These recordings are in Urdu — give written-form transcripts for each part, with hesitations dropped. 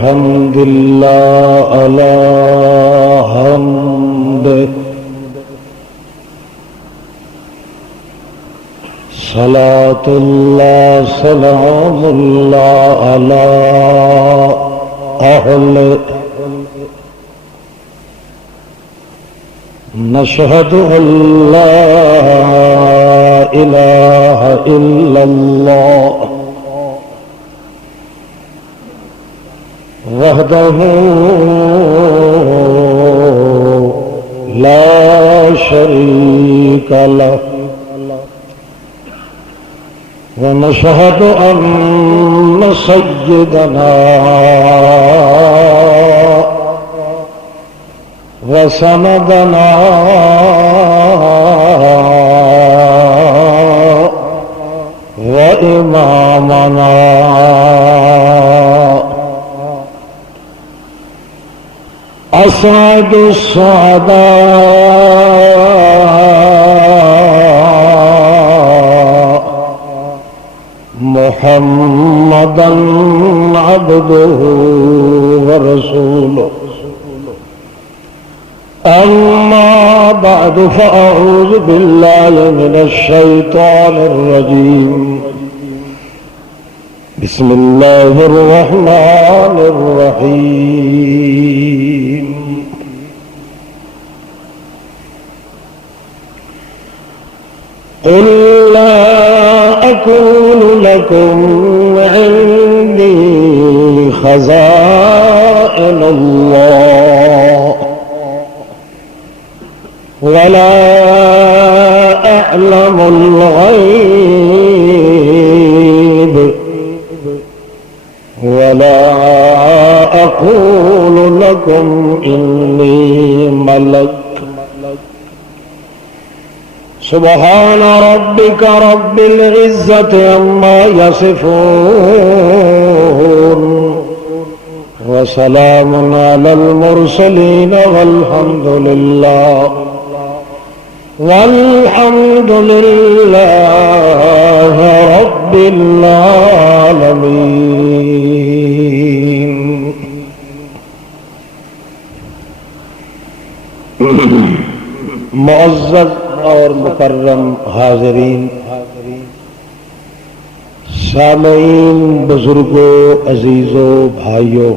بحمد الله على حمده صلاة الله سلام الله على أهله نشهد أن لا إله إلا الله وحده لا شريك له ونشهد أن سيدنا وسندنا وإمامنا أسعد السعداء محمدا عبده ورسوله أما بعد فأعوذ بالله من الشيطان الرجيم بسم الله الرحمن الرحيم قل لا أقول لكم عندي خزائن الله ولا أعلم الغيب ولا أقول لكم إني ملك سبحان ربك رب العزة عما يصفون وسلام على المرسلين والحمد لله رب العالمين. معزز اور مکرم حاضرین، سامعین، بزرگوں، عزیزوں، بھائیوں،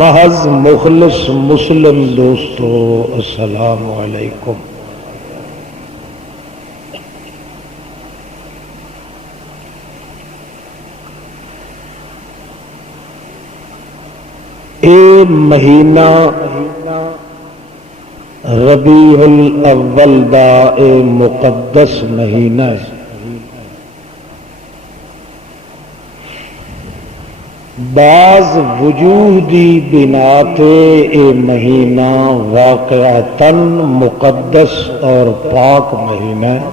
محض مخلص مسلم دوستو، السلام علیکم. اے مہینہ ربیع الاول دا اے مقدس مہینہ ہے. بعض وجوہ دی بنا تے اے مہینہ واقعتاً مقدس اور پاک مہینہ ہے.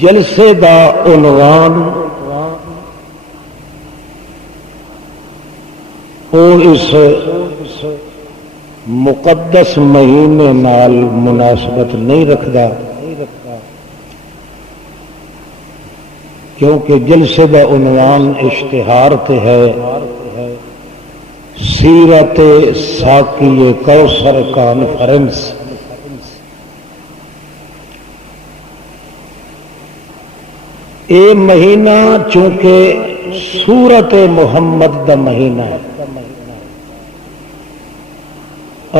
جلسے دا عنوان اور اس مقدس مہینے نال مناسبت نہیں رکھدا، کیونکہ جلسے دا عنوان اشتہار تے ہے سیرت ساقی کوثر کانفرنس. اے مہینہ چونکہ سورت محمد دا مہینہ ہے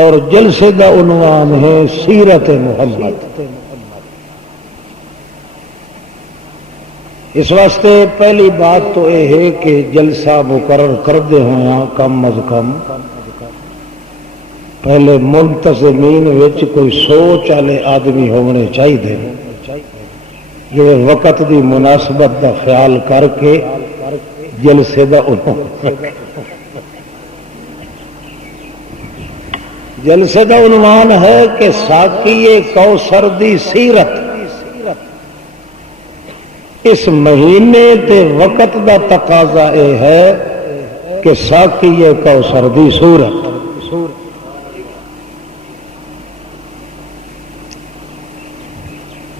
اور جلسے دا عنوان ہے سیرت محمد. اس واسطے پہلی بات تو یہ ہے کہ جلسہ مقرر کردے ہوئے کم از کم پہلے منتظمین وچ کوئی سوچ والے آدمی ہونے چاہیے جو وقت دی مناسبت دا خیال کر کے جلسے دا جلسے دا عنوان ہے کہ ساقی کوثر دی سیرت. اس مہینے تے وقت دا تقاضا یہ ہے کہ ساقی کوثر دی صورت.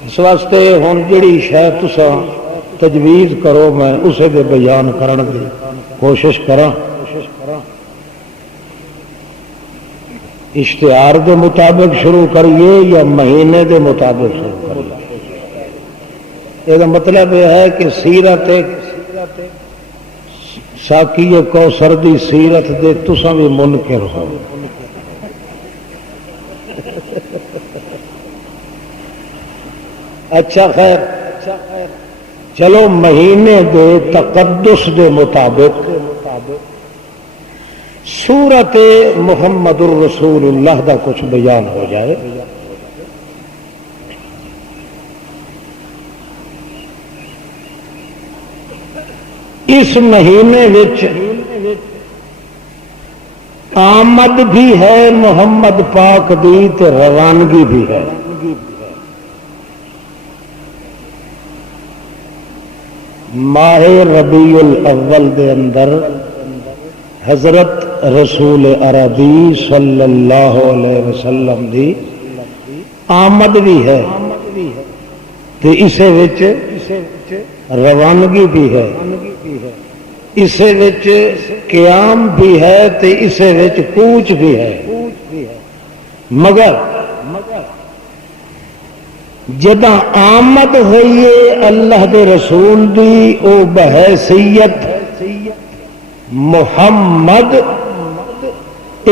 اس واسطے ہوں جڑی شاید تساں تجویز کرو میں اسے دے بیان کرن دی کوشش کراں. اشتہار دے مطابق شروع کریے یا مہینے دے مطابق شروع کریے؟ یہ مطلب یہ ہے کہ سیرت ساقی کوثر دی سیرت دے تساں بھی منکر ہو. اچھا خیر چلو مہینے دے تقدس دے مطابق سورت محمد الرسول اللہ دا کچھ بیان ہو جائے. اس مہینے وچ آمد بھی ہے محمد پاک دی تے روانگی بھی ہے. ماہ ربیع الاول دے اندر حضرت رسول عربی صلی اللہ علیہ وسلم دی آمد بھی ہے تے اسے وچ روانگی بھی ہے، اسے وچ قیام بھی ہے تے اسے وچ کوچ بھی ہے. مگر جداں آمد ہوئیے اللہ دے رسول دی او بحیثیت محمد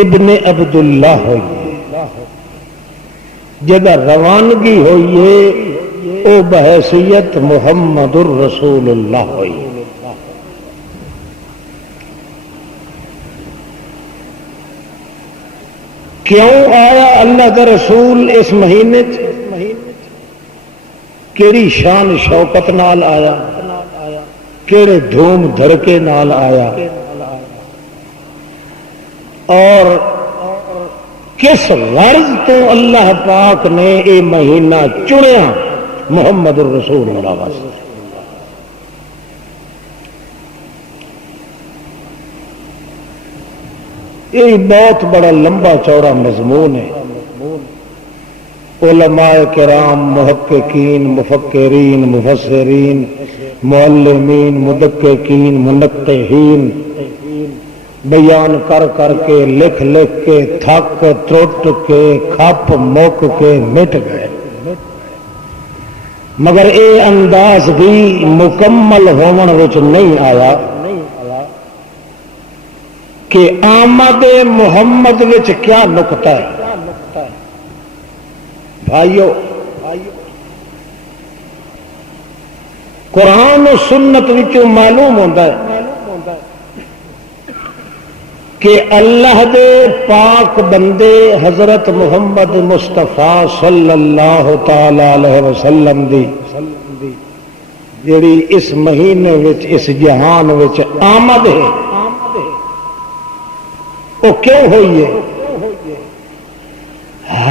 ابن عبداللہ ہوئیے، جداں روانگی ہوئیے او بحیثیت محمد الرسول اللہ ہوئیے. کیوں آیا اللہ کا رسول اس مہینے کیڑی شان شوکت نال آیا، کیڑے دھوم دھڑکے نال آیا، اور کس غرض تو اللہ پاک نے یہ مہینہ چنیا محمد الرسول اللہ واسطے. یہ بہت بڑا لمبا چوڑا مضمون ہے. علماء کرام، محققین، مفکرین، مفسرین، معلمین، مدققین، منقحین بیان کر کر کے لکھ لکھ کے تھک ترٹ کے کھپ مک کے مٹ گئے، مگر اے انداز بھی مکمل ہون وچ نہیں آیا کہ آمد محمد وچ کیا نقطہ ہے. بھائیو، قرآن و سنت وچوں معلوم ہوتا ہے کہ اللہ دے پاک بندے حضرت محمد مصطفیٰ صلی اللہ تعالی علیہ وسلم دی جیڑی اس مہینے وچ اس جہان وچ آمد ہے وہ کیوں ہوئی ہے؟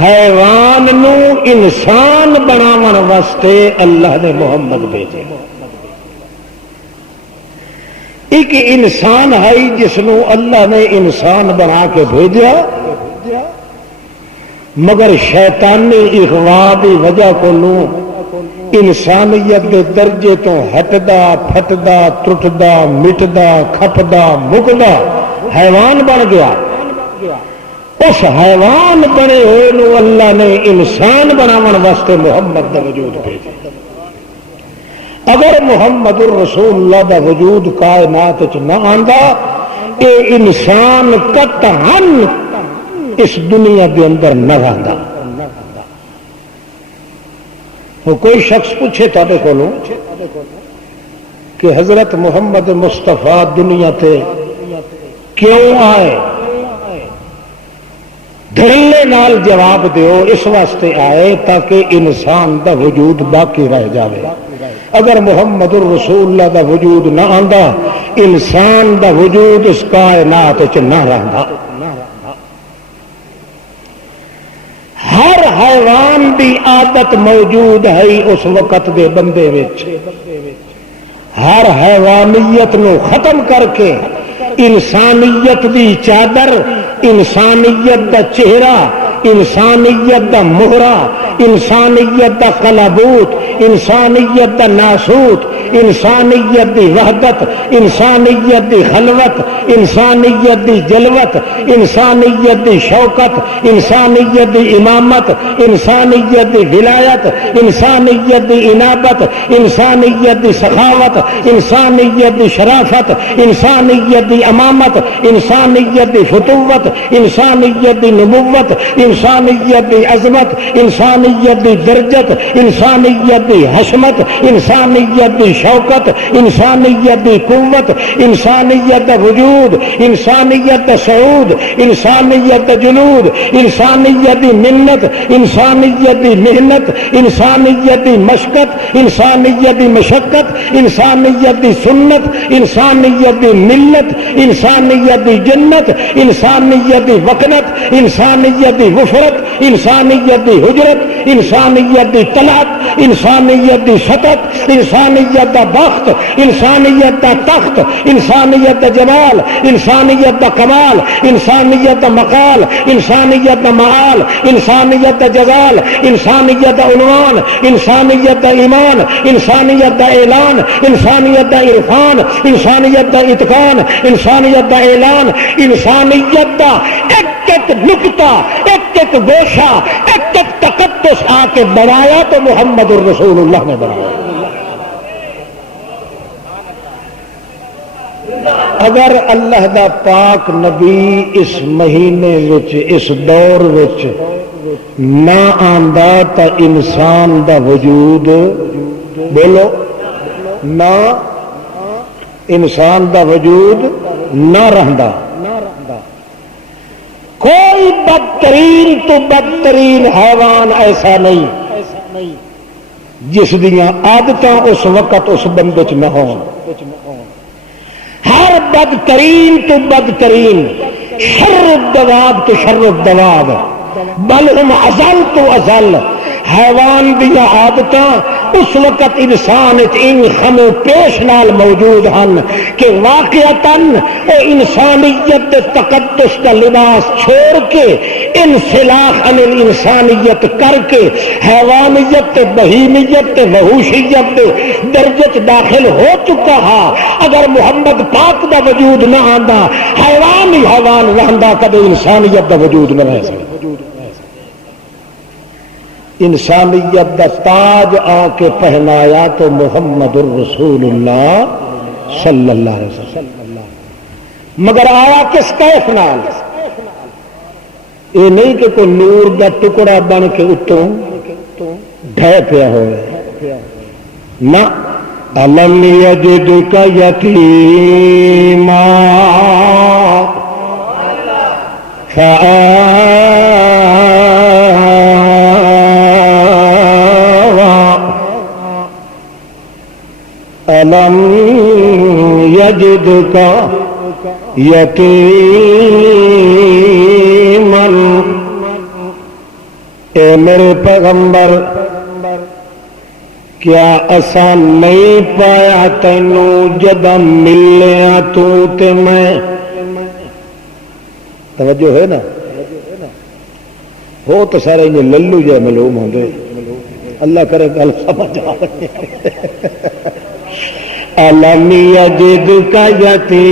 حیوان نو انسان بناون واسطے اللہ نے محمد بھیجے. ایک انسان ہے جس نو اللہ نے انسان بنا کے بھیجا، مگر شیطانی اغوا دی وجہ کو انسانیت دے درجے تو ہٹدا پھٹدا ٹرٹدا مٹدا کھپدا مکدا حیوان بن گیا. اس حیوان بنے ہوئے نو اللہ نے انسان بناون واسطے محمد دا وجود بھیجا. اگر محمد الرسول اللہ دا وجود کائنات وچ نہ آندا، اے انسان قطعاً اس دنیا کے اندر نہ رہندا. کوئی شخص پوچھے تھے کولوں کہ حضرت محمد مصطفیٰ دنیا تے کیوں آئے، دھڑلے نال جواب دیو. اس واسطے آئے تاکہ انسان دا وجود باقی رہ جاوے. اگر محمد الرسول اللہ دا وجود نہ آندا، انسان دا وجود اس کائنات وچ نہ رہندا. ہر حیوان دی عادت موجود ہے اس وقت دے بندے وچ. ہر حیوانیت نو ختم کر کے انسانیت دی چادر، انسانیت دا چہرہ انسانیت دا مہرا، انسانیت دا قلبوت، انسانیت دا ناسوت، انسانیت دی وحدت، انسانیت دی خلوت، انسانیت دی جلوت، انسانیت دی شوکت، انسانیت دی امامت، انسانیت دی ولایت، انسانیت دی انابت، انسانیت دی سخاوت، انسانیت دی شرافت، انسانیت دی امامت، انسانیت دی فتوت، انسانیت دی نبوت، انسانیت دی عظمت، انسانیت دی درجت، انسانیت دی حشمت، انسانیت دی شوکت، انسانیت دی قوت، انسانیت دا وجود، انسانیت دا صعود، انسانیت دا جنود، انسانیت دی منت، انسانیت دی محنت، انسانیت دی مشقت، انسانیت دی مشقت، انسانیت دی سنت، انسانیت دی ملت، انسانیت دی جنت، انسانیت دی وکنت، انسانیت دی وفرت، انسانیت دی حجرت، انسانیت دی طلعت، انسانیت دی سطت، انسانیت دا بخت، انسانیت دا تخت، انسانیت دا جمال، انسانیت دا کمال، انسانیت دا مقال، انسانیت دا معال، انسانیت دا جزال، انسانیت دا عنوان، انسانیت دا ایمان، انسانیت دا اعلان، انسانیت دا عرفان، انسانیت دا اتقان، انسانیت دا اعلان، انسانیت دا ایک ایک نکتہ، ایک ایک گوشہ، ایک ایک تقدس آ کے بنایا تو محمد الرسول اللہ نے بنایا۔ اگر اللہ دا پاک نبی اس مہینے وچ، اس دور وچ نہ آندا تا انسان دا وجود، بولو نہ انسان دا وجود نہ رہندا۔ کوئی بدترین تو بدترین حیوان ایسا نہیں جس دیاں عادتاں اس وقت اس بندے چ نہ ہون۔ ہر بدترین تو بدترین، شر الدواب تو شر الدواب، بل ہم ازل تو ازل، حیوان دیا عادتاں اس وقت انسان ان خم و پیش نال موجود ہن کہ واقعتاً او انسانیت تقدس کا لباس چھوڑ کے انسلاخ عن الانسانیت کر کے حیوانیت بہیمیت وحوشیت درجے چ داخل ہو چکا ہا۔ اگر محمد پاک دا وجود نہ آندا، حیوان ہی حیوان رہندا، کدے انسانیت دا وجود نہ رہ سکتا۔ انسانیت دا تاج آ کے پہنایا تو محمد الرسول اللہ صلی اللہ علیہ وسلم، مگر آیا کس کیف نال؟ یہ نہیں کہ کوئی نور دا ٹکڑا بن کے اتوں ڈھے پیا ہوئے، نہ الم یجدک یتیما الم یجدک یتیما، اے میرے پیغمبر کیا اساں نہیں پایا تینوں جداں ملیا تو تے میں؟ توجہ ہے نا؟ ہو تو سارے یہ للو جائے معلوم ہوں گے، اللہ کرے گل سمجھ آ رہی ہے۔ الم یجدک یتیما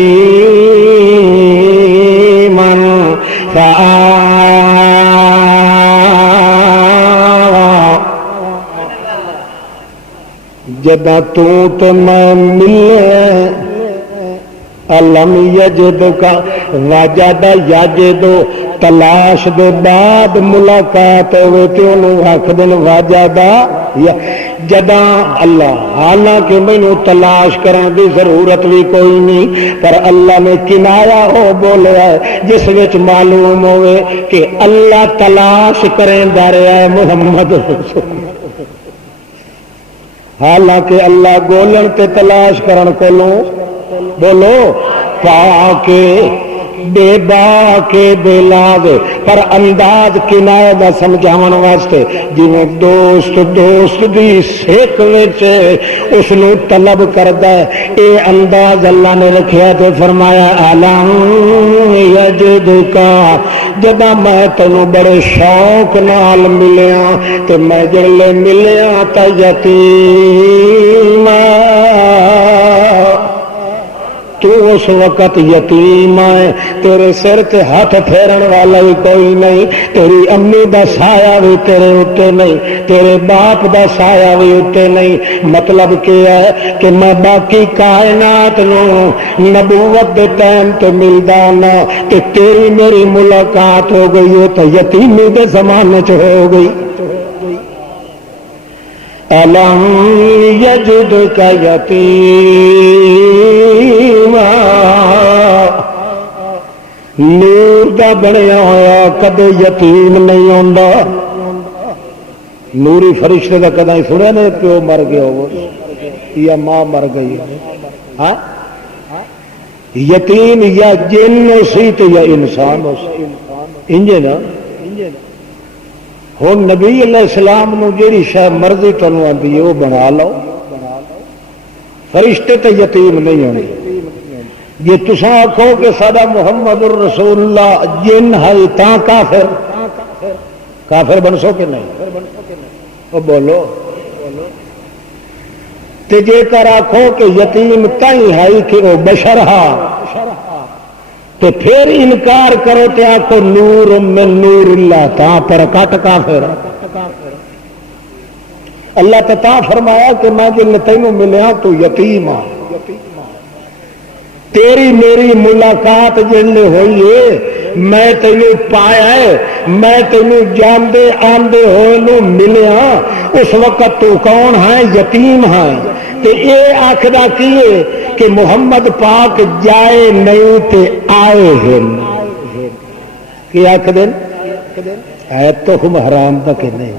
فآویٰ، جدا تو میں ملے، الم یجدک وجد یجدو، تلاش دے بعد ملاقات ہوئے تے انہوں آکھ دن وجدہ جدا اللہ، حالانکہ مینوں تلاش کرنے دی ضرورت بھی کوئی نہیں، پر اللہ نے کنایا ہو بولیا ہے جس وچ معلوم ہوئے کہ اللہ تلاش کریں دا رہا ہے محمد رسول، حالانکہ اللہ گولن تے تلاش کرن کولوں بولو پا کے بے با کے بے لاگ، پر انداز کنایہ دا سمجھاون واسطے جویں دوست دوست دی سیک وچ اس نو طلب کردا ہے، اے انداز اللہ نے رکھیا تے فرمایا الم یجدک جدا میں تینوں بڑے شوق نال ملیا تے میں جلے ملیا تا یتیم تو اس وقت یتیم ہے، تیرے سر تے ہاتھ پھیرن والا بھی کوئی نہیں، تیری امی دا سایہ بھی تیرے اتے نہیں، تیرے باپ دا سایہ بھی اتے نہیں۔ مطلب کیا ہے کہ میں باقی کائنات نو نبوت دے ٹائم تے ملدا نہ تے تیری میری ملاقات ہو گئی ہے تو یتیمی دے زمانے چ ہو گئی۔ أَلَمْ يَجِدْكَ يَتِيمًا نور دا بنیا ہوا کدے یتیم نہیں ہوندا۔ نوری فرشتے دا کدی سنیا نے پیو مر گیا ہو یا ماں مر گئی ہاں یتیم یا جن سی تے یا انسان ہو سی انجے نا۔ ہوں نبی علیہ السلام نو جیڑی شے مرضی تنوں آندی ہے وہ بنا لو، فرشتے تے یتیم نہیں ہونے۔ جی تساں آکھو کہ ساڈا محمد الرسول اللہ جن ہے تاں کافر، کافر بن سو کہ نہیں؟ وہ بولو تے جے کر آکھو کہ یتیم تائیں ہے کہ وہ بشر ہا تو پھر انکار کرو تے آکھو نور من نور اللہ تاں پر کٹ کافر۔ اللہ تعالیٰ فرمایا کہ میں جن تینوں ملیا تو یتیم ہاں، تیری میری ملاقات جن ہوئی ہے میں تینوں پایا ہے، میں تینوں جاندے آندے ہوئے نو ملیا، اس وقت تو کون ہے؟ یتیم ہے۔ تے اے آخدا کیے کہ محمد پاک جائے نہیں تے آئے ہیں کہ آخ دن ہے تو ہم حرام دا کہ نہیں؟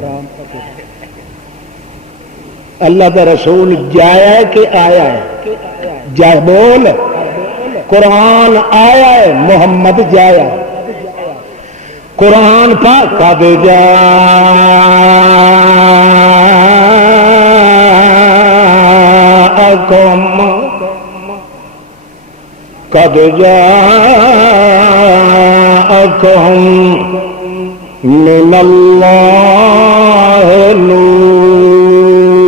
اللہ دا رسول جایا ہے کہ آیا ہے؟ جائے بول، قرآن آیا ہے، محمد جایا۔ قرآن پاک قد جاءکم قد جاءکم من اللہ نور،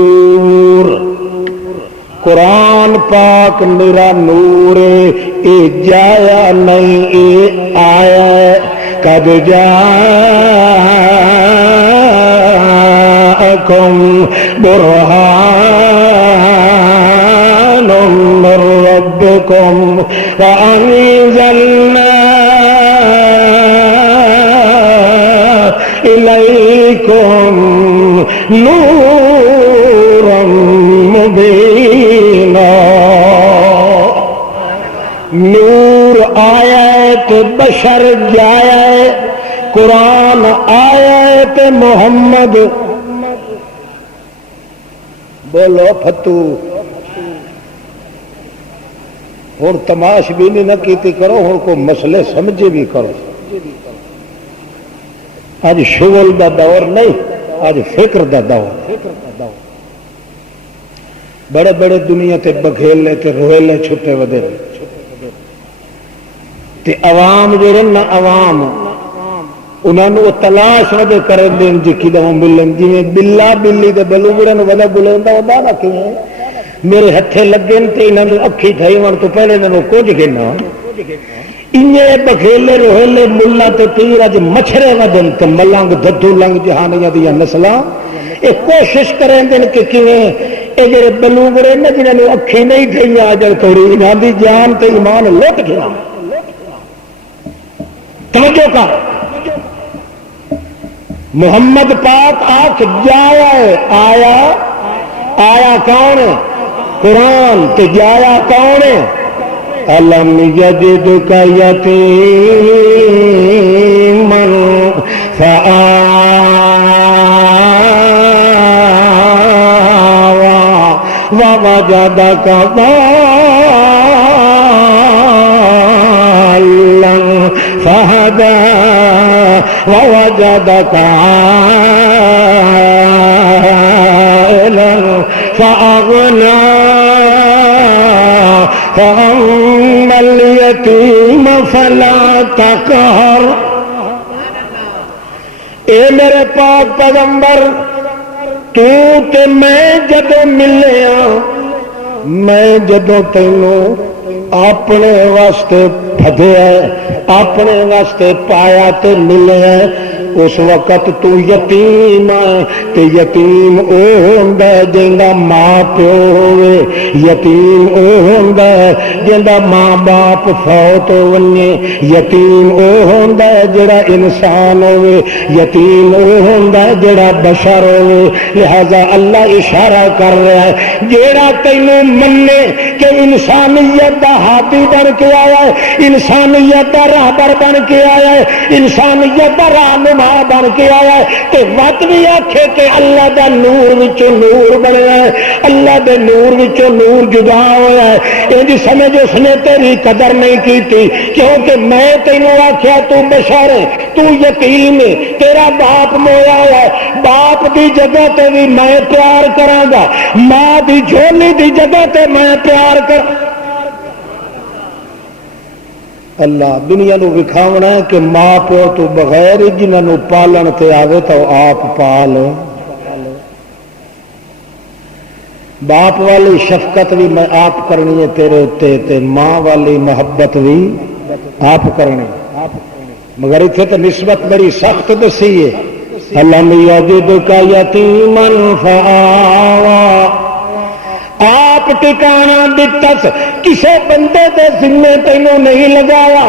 قرآن پاک میرا نور اے جایا نہیں اے آیا ہے۔ قد جاءکم برہان من ربکم وانزلنا الیکم نورا مبینا۔ نور آیا ہے تو بشر جایا ہے، قرآن آیا ہے تو محمد بولو فتو۔ ہوں تماش بھی نہ کیتی کرو، ہوں کو مسئلے سمجھے بھی کرو۔ آج شغل دا دور نہیں، آج فکر دا دور۔ بڑے بڑے دنیا تے بکھیلے تے روہیلے چھٹے ودے تے عوام جڑے نا عوام انہاں نو تلاش ودے کرن دین جی کدوں ملن، جویں بلا بلی دے بلوڑے نو ودا بلندا ہوندا نا کیویں میرے ہتھے لگن تے انہاں نو اکھی تھئی ون تو پہلے انہاں نو کچھ گنا انہیں بکھیلے روہیلے ملا تے پیر اج مچھرے ودن تے ملنگ ددو لنگ جہانیاں دیاں نسلاں یہ کوشش کریں دن کہ کیویں اے جڑے بلوغڑے نے جنہاں نو اکھی نہیں تھئی اجل توڑی انہاں دی جان تے ایمان لٹ گیا۔ توجہ کر، محمد پاک آنکھ جایا ہے، آیا آیا کون ہے؟ قرآن تے جایا کون ہے؟ أَلَمْ يَجِدْكَ يَتِيمًا فَآوَى وَوَجَدَكَ ضَالًّا فَهَدَى وَوَجَدَكَ عَائِلًا فَأَغْنَى فَأَمَّا الْيَتِيمَ فَلَا تَقْهَرْ اے میرے پاک پیغمبر تو تے میں جدوں ملے میں جدوں تینوں اپنے واسطے پھدیا اپنے واسطے پایا تے ملے اس وقت تو یتیم تے یتیم او ہوندا جیندا ماں پیو ہوے یتیم او ہوندا جیندا ماں باپ فوت ہونے یتیم او ہوندا جڑا انسان ہوے یتیم او ہوندا جڑا بشر ہوے لہذا اللہ اشارہ کر رہا ہے جڑا تینوں منے کہ انسانیت دا ہادی بن کے آیا ہے انسانیت دا راہبر بن کے آیا ہے انسانیت دا رہنما بن کے آیا ہے تے وقت بھی آکھے کہ اللہ دا نور وچوں نور بنیا ہے اللہ دے نور وچوں نور جدا ہویا ہے انج سمجھ اس نے تیری قدر نہیں کیتی کیونکہ میں تینوں آکھیا تو بشر ہے تو یتیم ہے تیرا باپ مویا ہے باپ دی جگہ تے بھی میں پیار کراں گا ماں دی جھولی دی جگہ تے میں پیار کر اللہ دنیا نو وکھاونا ہے کہ ماں پیو تو بغیر جنہاں نو پالن تے آوے تو آپ پال باپ والی شفقت بھی میں آپ کرنی ہے تیرے اتے تے ماں والی محبت بھی آپ کرنی مگر اتنے تو نسبت میری سخت دسی ہے لم یجدک یتیما فآویٰ آپ ٹکانا دتس کسے بندے دے ذمے تینوں نہیں لگایا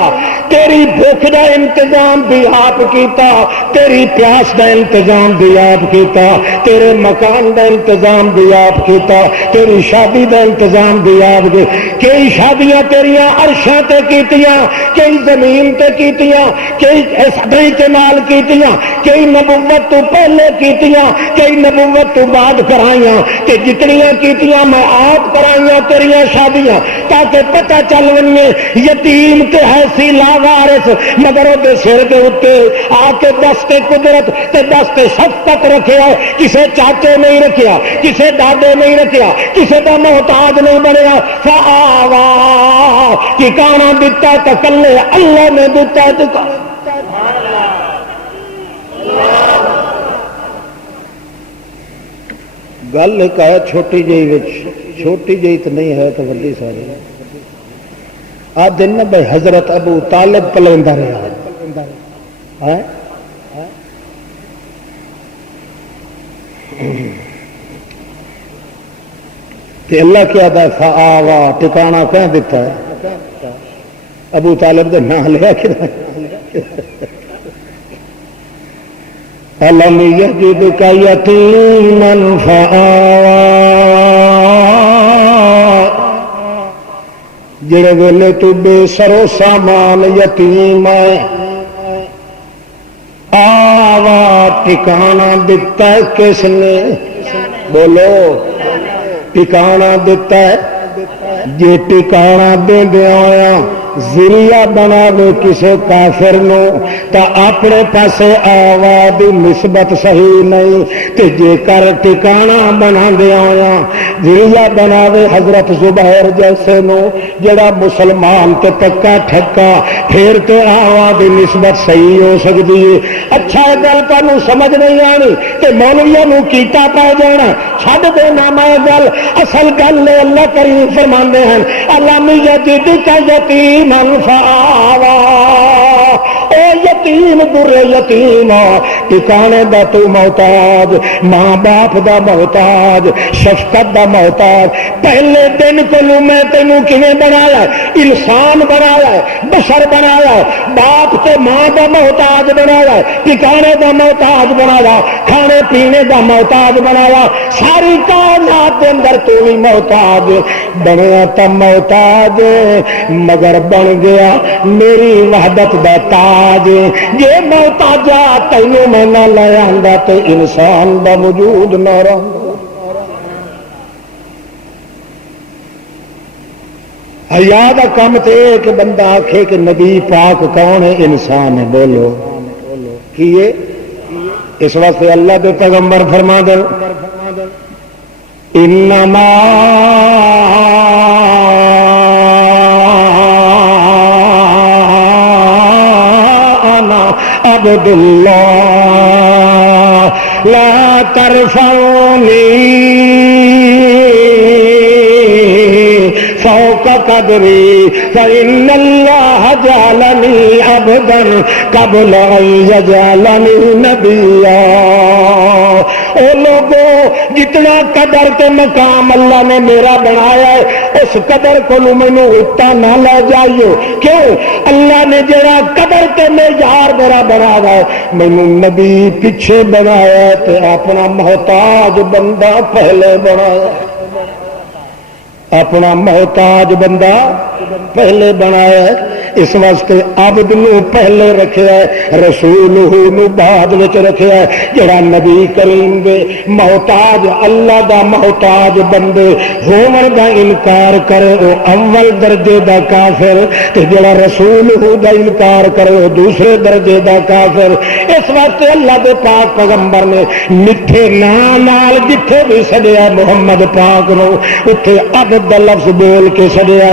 تیری بھوک دا انتظام بھی آپ کیتا تیری پیاس دا انتظام بھی آپ کیتا تیرے مکان دا انتظام بھی آپ کیتا تیری شادی دا انتظام بھی آپ دے کئی شادیاں تیریاں عرشاں تے کیتیاں کئی زمین تے کیتیاں کئی صدری کے نال کیتیاں کئی نبوت تو پہلے کیتیاں کئی نبوت تو بعد کرائیاں تے جتنیاں کیتیاں میں آپ کرائیاں تیریاں شادیاں تاکہ پتہ چل ونجے یتیم تے ہے سی لا وارث مگر وہ دے سر دے اوتے آ کے دستے قدرت تے دستے شفقت رکھیا کسے چاچے نہیں رکھیا کسے دادے نہیں رکھیا کسے دا محتاج نہیں بنیا فآوا ٹھکانہ دتا تے کلے اللہ نے دتا ٹھکانہ گل ایک ہے چھوٹی جی چھوٹی جی تو نہیں ہے تو وڈی ساری آ دن بھائی حضرت ابو طالب پلیندا رہا کہ اللہ کیا دا فآوا ٹکانہ کہہ دیتا ہے ابو طالب دے نام لیا کہ أَلَمْ يَجِدْكَ يَتِيمًا فَآوَىٰ جڑے ویلے تو بے سرو سامان یتیم آوا ٹھکانہ دتا ہے کس نے بولو ٹھکانہ دتا ہے جے ٹھکانہ دے دیا ہویا ذریعہ بنا دے کسے کافر نو تا اپنے پاسے آواد نسبت صحیح نہیں تے جے کر ٹکانہ بنا دیا ہویا ذریعہ بنا دے حضرت زبیر جیسے نو جڑا مسلمان تے پکا ٹھکا پھر تے آواد نسبت صحیح ہو سکتی ہے اچھا گل تانوں سمجھ نہیں آنی تے مولویاں نو کیتا پا جانا چھڈ دے نام گل اصل گل نے اللہ کریم فرماندے ہیں علم یجدک یتیم فآوا اے یتیم در یتیم ٹکانے دا تو محتاج ماں باپ دا محتاج شفقت دا محتاج پہلے دن کو میں تینوں کیویں بنایا انسان بنایا بشر بنایا باپ تے ماں دا محتاج بنایا ٹکانے دا محتاج بنایا کھانے پینے دا محتاج بنایا ساری کائنات دے اندر تو بھی محتاج بنیا تا محتاج مگر بن گیا میری وحدت دا تاج جے محتاجا تینوں میں نہ لے آندا تے انسان دا وجود نہ رہندا حیا دا کم تے کہ بندہ آکھے کہ نبی پاک کون ہے انسان ہے بولو کیے اس واسطے اللہ دے پیغمبر فرما دے انما انا عبد اللہ لا ترفعوني فوق قدری فإن اللہ جعلنی عبدا قبل ان یجعلنی نبیا۔ اے لوگوں، جتنا قدر تے مقام اللہ نے میرا بنایا ہے اس قدر کو مینوں اتا نہ لے جائیو۔ کیوں؟ اللہ نے جڑا قدر تے معیار میرا بنایا ہے مینوں نبی پیچھے بنایا تے اپنا محتاج بندہ پہلے بنایا، اپنا محتاج بندہ پہلے بنایا ہے۔ اس واسطے عبد نو پہلے رکھیا ہے، رسول نو بعد وچ رکھیا ہے۔ جڑا نبی کریم دے محتاج اللہ دا محتاج بندے ہون دا انکار کرے او اول درجے دا کافر، تے جڑا رسول دا انکار کرے او دوسرے درجے دا کافر۔ اس واسطے اللہ دے پاک پیغمبر نے میٹھے نام نال جتھے بھی سدیا محمد پاک نو اوتھے عبد دا لفظ بول کے سدیا۔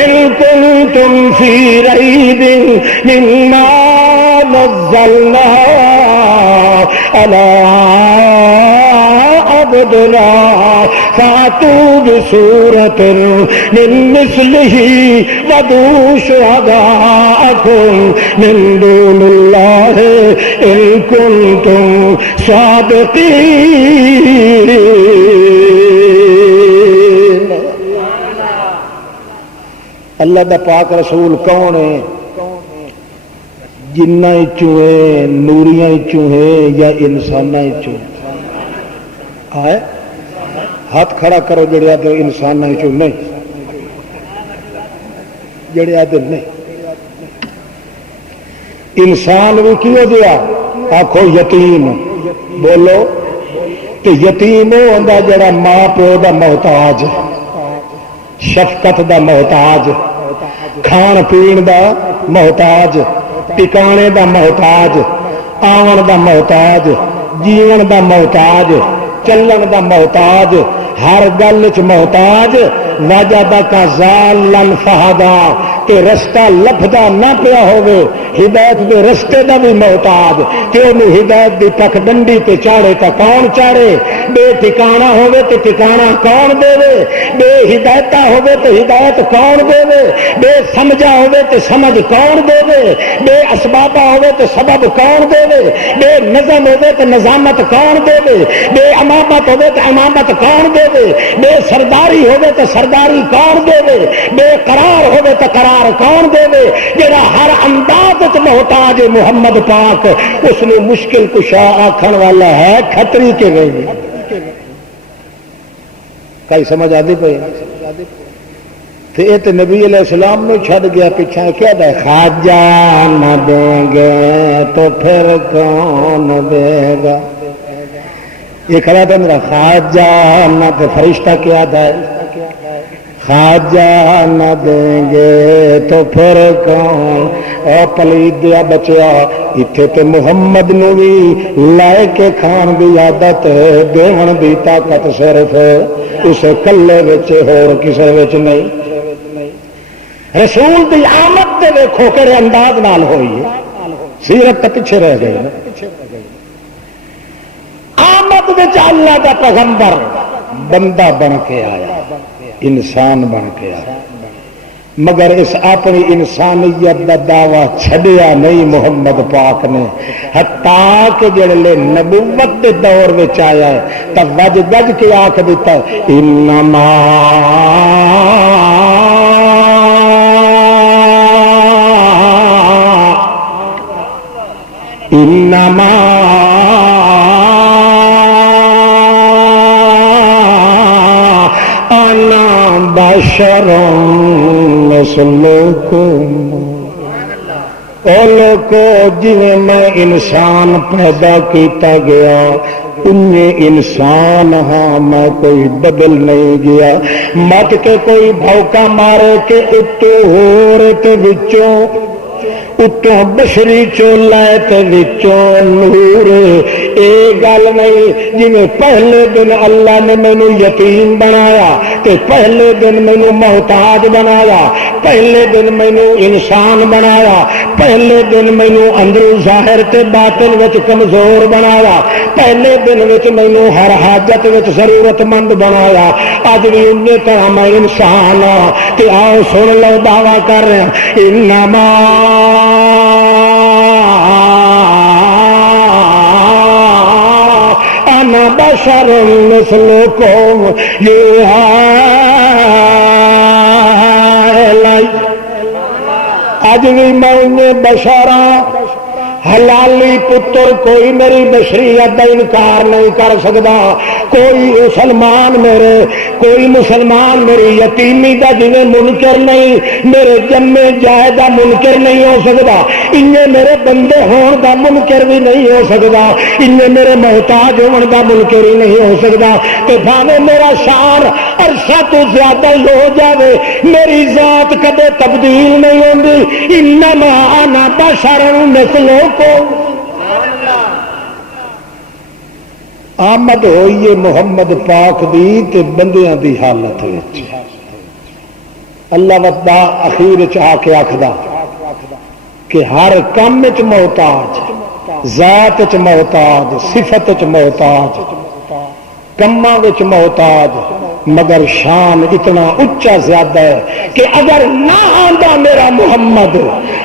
ان کنتم فی ریب مما نزلنا علی عبدنا فاتوا بسورۃ من مثلہ وادعوا شہداءکم من دون اللہ ان کنتم صادقین۔ اللہ دا پاک رسول کون ہے؟ جنہ چوہے نوریاں چوہے یا انساناں چوہے؟ آئے ہاتھ کھڑا کرو جڑے آدھے انساناں چوہے نہیں، جڑے آدھے نہیں۔ انسان بھی کیوں دیا؟ آکھو یتیم، بولو کہ یتیم وہ ہوندا جڑا ماں پیو دا محتاج، شفقت دا محتاج، کھان پین دا محتاج، ٹکانے دا محتاج، آون دا محتاج، جیون دا محتاج، چلن دا محتاج، ہر گل چ محتاج، وجدک ضالًا فہدا، کہ رستہ لبھدا نہ پیا ہوئے، ہدایت دے رستے دا بھی محتاج، کہ انہوں ہدایت دی پک ڈنڈی تے چاڑے تا کون چاڑے؟ بے ٹھکانہ ہوئے تے ٹھکانہ کون دے وے؟ بے ہدایتہ ہوئے تے ہدایت کون دے وے؟ بے سمجھا ہوئے تے سمجھ کون دے وے؟ بے اسبابہ ہوئے تے سبب کون دے وے؟ بے نظم ہوئے تے نظامت کون دے وے؟ بے امامت ہوئے تے امامت کون دے وے؟ بے سرداری ہوئے تے سرداری کون دے وے؟ بے قرار ہوئے تے قرار کون دے وے؟ جڑا ہر انداز محتاج محمد پاک، اس نے مشکل کشا آکھن والا ہے کھتری کے گئی۔ کئی سمجھ آدھی پہ تے نبی علیہ السلام نے چھڑ گیا پیچھا، کیا دے خواجہ نہ دیں گے تو پھر کون دے گا؟ یہ کھڑا تھا میرا خواجہ نہ، تو فرشتہ کیا تھا خواجہ نہ دیں گے تو پھر کون؟ اے پلید دیا بچیا، اتھے تے محمد نو بھی لائے کے کھان دی عادت، دیون دی طاقت صرف اس کلے وچ ہور کسے وچ نہیں۔ رسول دی آمد تے دیکھو کہڑے انداز نال ہوئی ہے، سیرت تے پیچھے رہ گئی۔ آمد وچ اللہ دا پیغمبر بندہ بن کے آیا، انسان بن کے آیا، مگر اس اپنی انسانیت دا دعویٰ چھڈیا نہیں محمد پاک نے، حتیٰ کہ جڑے نبوت دے دور وچ آیا ہے تب وج گج کے آکھ دیتا انما بشر مثلکم، او لوگو جویں میں انسان پیدا کیتا گیا انہیں انسان ہاں، میں کوئی بدل نہیں گیا۔ مت کے کوئی بھوکا مارے کہ اتو ہور تے وچوں اتوں بشری چولہ تے وچوں نور، یہ گل نہیں جی پہلے دن اللہ نے مینو یتیم بنایا تے پہلے دن مینو محتاج بنایا، پہلے دن مینو انسان بنایا، پہلے دن مینو اندروں ظاہر تے باطن وچ کمزور بنایا، پہلے دن وچ مینو ہر حاجت وچ ضرورت مند بنایا، اج بھی اُنی طرح میں انسان ہاں تے آؤ سن لو دعویٰ کر رہا انما انا بشر مثلکم اج بھی میں انہیں بشراں حلالی پتر کوئی میری بشریت کا انکار نہیں کر سکتا، کوئی مسلمان میری یتیمی کا جی منکر نہیں، میرے جمے جائے کا منکر نہیں ہو سکتا، انہیں میرے بندے ہون کا منکر بھی نہیں ہو سکتا، انہیں میرے محتاج ہون کا منکر ہی نہیں ہو سکتا، تو بھاوے میرا شان عرصہ تو زیادہ ہی ہو جائے میری ذات کدے تبدیل نہیں ہوتی، انما انا بشر مثلکم کو آمد ہوئی ہے محمد پاک دی تے بندیاں دی حالت وچ، اللہ ودا اخیر چ آ کے آکھدا کہ ہر کام وچ محتاج، ذات وچ محتاج، صفت وچ محتاج، کماں وچ محتاج، مگر شان اتنا اچا زیادہ ہے کہ اگر نہ آندا میرا محمد،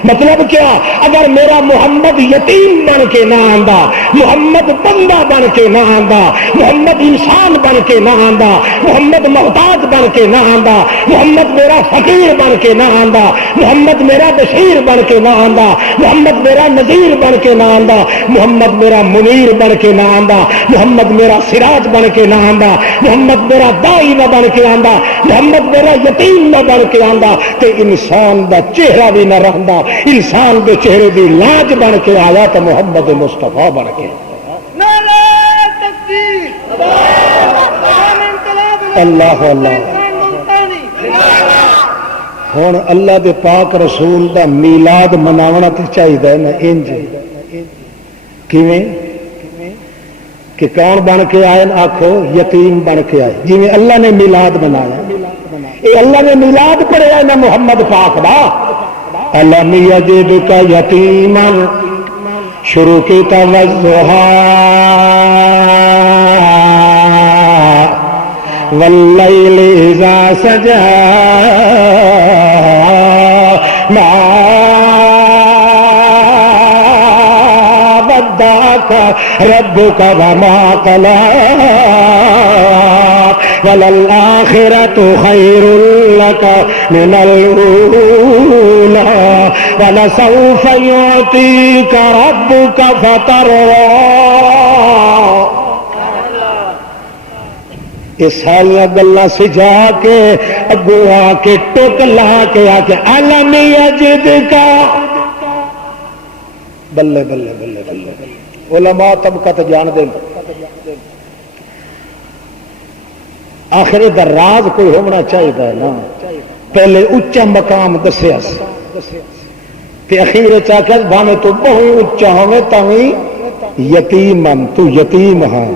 مطلب کیا، اگر میرا محمد یتیم بن کے نہ آندا، محمد بندہ بن کے نہ آندا، محمد انسان بن کے نہ آندا، محمد محتاج بن کے نہ آندا، محمد میرا فقیر بن کے نہ آندا، محمد میرا بشیر بن کے نہ آندا، محمد میرا نذیر بن کے نہ آندا، محمد میرا منیر بن کے نہ آندا، محمد میرا سراج بن کے نہ آندا، محمد میرا دائی نہ بن کے آندا، محمد میرا یتیم نہ بن کے آندا، تے انسان دا چہرہ بھی نہ رہندا، انسان دے چہرے دی لاج بن کے آیا تو محمد مصطفیٰ بن کے۔ اللہ اللہ ہوں اللہ دے پاک رسول دا میلاد مناونا تے چاہیے نا انج کیویں کہ کون بن کے آئے آخو یتیم بن کے آئے، جی میں اللہ نے میلاد بنایا، اے اللہ نے میلاد پڑھیا نا محمد پاک دا، الم یجدک یتیما شروع کیتا والضحی واللیل اذا سجا ما ربك وما قلى وللآخرة خير لك من الأولى ولسوف يعطيك ربك فترضى۔ یہ ساری گلا سجا کے اگو آ کے ٹوک لا کے آ کے الم یجدک، بلے بلے بلے بلے علماء طبقہ تو جان دیں، آخر دا راز کوئی ہونا چاہیے نا، پہلے اچا مقام دسیا تے اخیر چاہے بھاوے تو بہت اچا ہوے تاویں یتیم تو یتیم ہاں،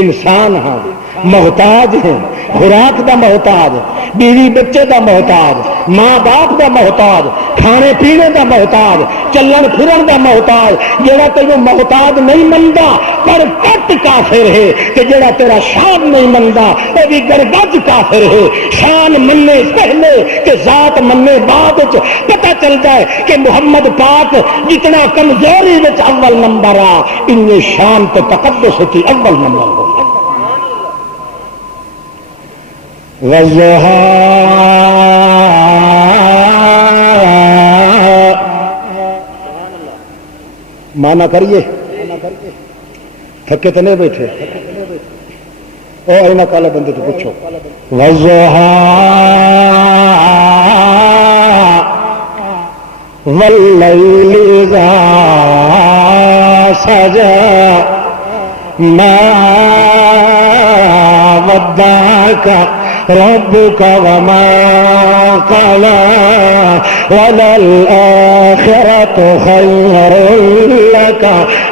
انسان ہاں، محتاج ہیں، خوراک دا محتاج، بیوی بچے دا محتاج، ماں باپ دا محتاج، کھانے پینے دا محتاج، چلن پھرن دا محتاج، جڑا تینوں محتاج نہیں منتا پر کٹ کافر ہے، تے جڑا تیرا شان نہیں منتا وہ بھی گرگج کافر ہے۔ شان مننے پہلے کہ ذات مننے بعد پتہ چل جائے کہ محمد پاک جتنا کمزوری وچ اول نمبر آ، ان شان تو تقدس کی اول نمبر ہو۔ والضحى مانا کریے، تھکے تو نہیں بیٹھے، اور کالے بندے تو پوچھو۔ والضحى واللیل اذا سجى ما ودعك ربك وما قلى وللآخرة خير لك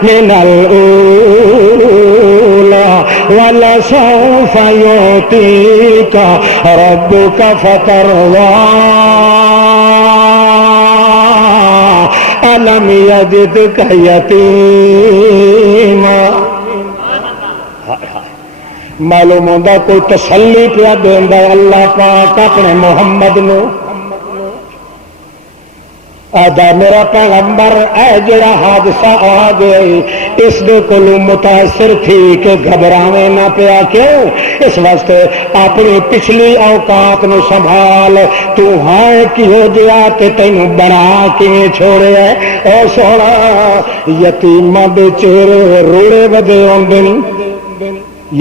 من الأولى وَلَسَوْفَ يُعْطِيكَ رَبُّكَ فَتَرْضَىٰ أَلَمْ يَجِدْكَ يَتِيمًا. معلوم ہوتا کوئی تسلی پیا دیندا اللہ پاک اپنے محمد نو. آدھا میرا پیغمبر اے جڑا حادثہ آ گیا اس دے کولوں متاثر تھی کہ گھبراویں نہ پیا. کیوں؟ اس واسطے اپنی پچھلی اوقات نو سنبھال. تو ہے کیوں جیا تے تینوں بنا کیویں چھوڑیا. او سونا یتیماں دے چہرے روڑے ودے ہوندے نے.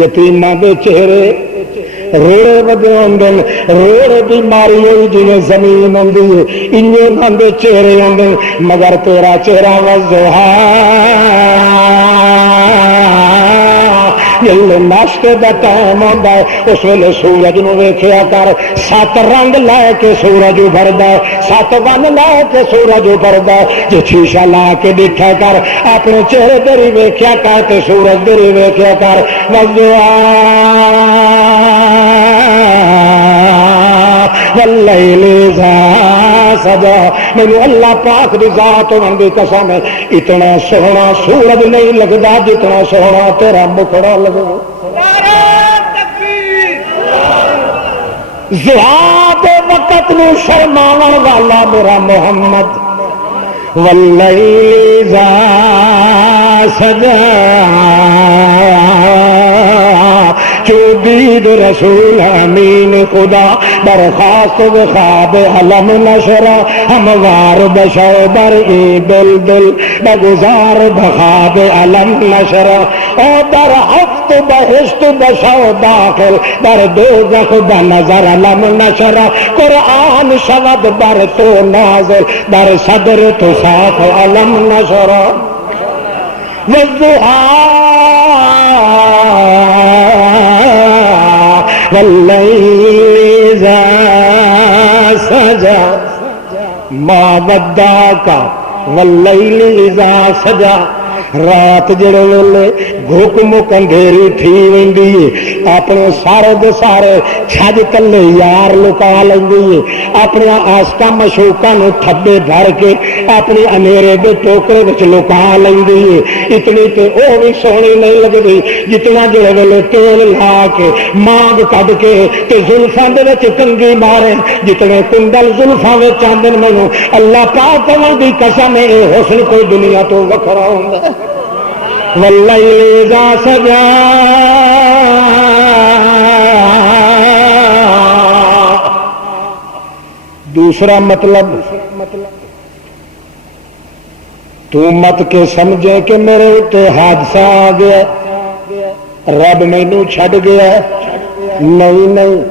یتیماں دے چہرے روڑے ودے ہوندے نے. روڑے بیماری ہوئی جی زمین ہوندی ہے انہاں دے چہرے ہوندے مگر تیرا چہرہ وضحا جلے ناشتے دا ٹائم ہوندا ہے اس ویلے سورج نو ویکھیا کر. 7 رنگ لے کے سورج ابھردا ہے 7 ون لے کے سورج ابھردا ہے. جے شیشہ لا کے دیکھا کر اپنے چہرے تیری ویکھیا کر تے سورج تیری ویکھیا کر. واللیل اذا سجا. مینوں اللہ پاک دی ذات ہونے دی قسم ہے اتنا سوہنا سورج نہیں لگدا جتنا سوہنا تیرا مکھڑا لگے. ضحیٰ دے وقت نو شرماون والا میرا محمد. واللیل اذا سجا چودید رسول امین خدا برخاست بخواب علم نشرا ہموار بشو بر ای بلبل بگزار بخواب علم نشرا او در ہفت بہشت بشو داخل در دوزخ بنظر علم نشرا قرآن شود بر تو نازل در صدر تو ساخ علم نشرا. واللیل اذا سجا ما ودعک واللیل اذا سجا. رات جڑے ویلے گھک مک اندھیری تھی ویندی ہے اپنے سارے دے سارے چھج تلے یار لکا لیندی ہے. اپنے آسکا مشوکا نو تھبے بھر کے اپنی انیرے دے ٹوکرے وچ لکا لیندی ہے. اتنی تے او بھی سونی نہیں لگدی جتنا جڑے ویلے تیل لا کے مانگ کڈ کے تے زلفاں دے وچ کنگھی مارے جتنے کنڈل زلفاں وچ آندے مینوں اللہ پاک دی قسم اے حسن کوئی دنیا تو وکھرا ہوندا ہے. واللیل اذا سجا دوسرا مطلب تو مت کے سمجھے کہ میرے اتنے حادثہ آ گیا رب مینوں چھڈ گیا. نہیں نہیں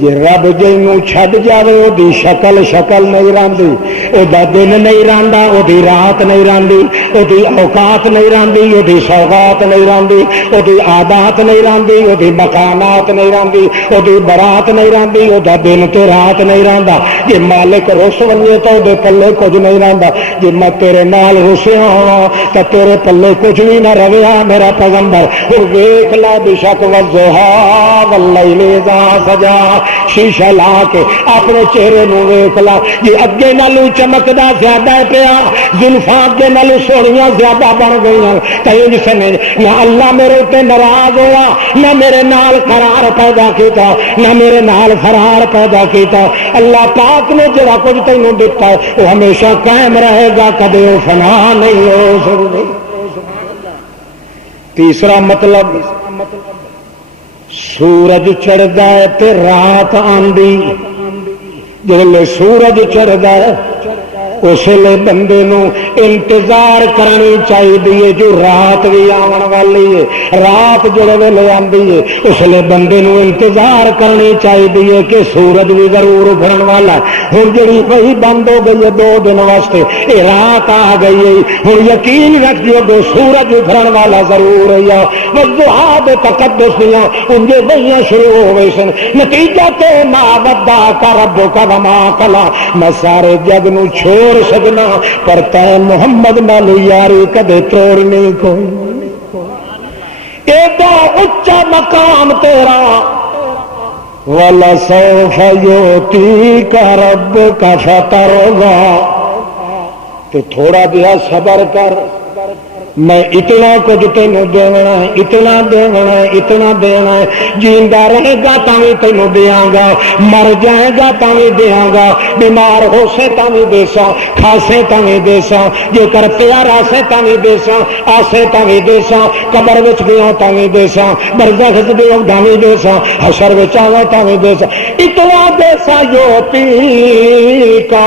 جی رب جنوں چھڈ جاوے وہ دی شکل نہیں راندی وہ دن نہیں راندا وہ دی رات نہیں راندی وہ دی اوقات نہیں راندی وہ دی سوغات نہیں راندی وہ دی عادات نہیں راندی وہ دی مکانات نہیں راندی وہ دی برات نہیں راندی وہ دا دن تے رات نہیں راندا. جی مالک رس ونجے تو دے پلے کچھ نہیں راندا. جی میں تیرے نال رسیا ہوا تو تیرے پلے کچھ بھی نہ رویا میرا پیغمبر. ویکھ لا بشک والضحیٰ واللیل اذا سجا. شیشہ لا کے اپنے چہرے نو ویکھ لا. جی اگے نالوں چمکدا زیادہ پیا زلفاں اگے نالوں سونیاں زیادہ بن گئیاں. کہیں جس نے نہ اللہ میرے تے ناراض ہوا نہ میرے نال قرار پیدا کیتا نہ میرے نال فرار پیدا کیتا. اللہ پاک نے جڑا کچھ تینوں دتا ہے وہ ہمیشہ قائم رہے گا کدے وہ فنا نہیں ہو سکتا. تیسرا مطلب سورج چڑھتا ہے تے رات آندی. جلے سورج چڑھتا ہے اس لیے بندے نو انتظار کرنی چاہیے جو رات بھی آن والی ہے. رات جڑے ویلے آندی ہے اس لیے بندے نو انتظار کرنی چاہیے کہ سورج بھی ضرور ابھرن والا. ہوں جڑی وہی بند ہو گئی ہے 2 دن واسطے یہ رات آ گئی ہے. ہوں یقین رکھ دیو کہ سورج ابھرن والا ضرور ہے. والضحیٰ دے تقدس دیاں انجے وہیاں شروع ہو گئی سن. نتیجہ تے ما ودعک ربک وما قلی. میں سارے جگ نو چھوڑ سکنا پر تے محمد نال یاری کدے توڑنی کوئی. ایڈا اچا مقام تیرا وَلَسَوْفَ يُؤْتِيكَ رَبُّكَ فَتَرْضَىٰ، تو تھوڑا دیا صبر کر، میں اتنا کچھ تینوں دینا ہے، اتنا دینا ہے، اتنا دینا ہے، جیندا رہے گا تاوی تینوں دیاں گا، مر جائے گا تاوی دیاں گا، بیمار ہو سے تاوی دیساں، کھاسے تاوی دیساں، جے کر پیارا سے تاوی دیساں، آسے تاوی دیساں، قبر وچ گیا تاوی دیساں، برزخ وچ گیا تاوی دیساں، حشر وچ آوے تاوی دیساں، اتنا دیساں یوتی کا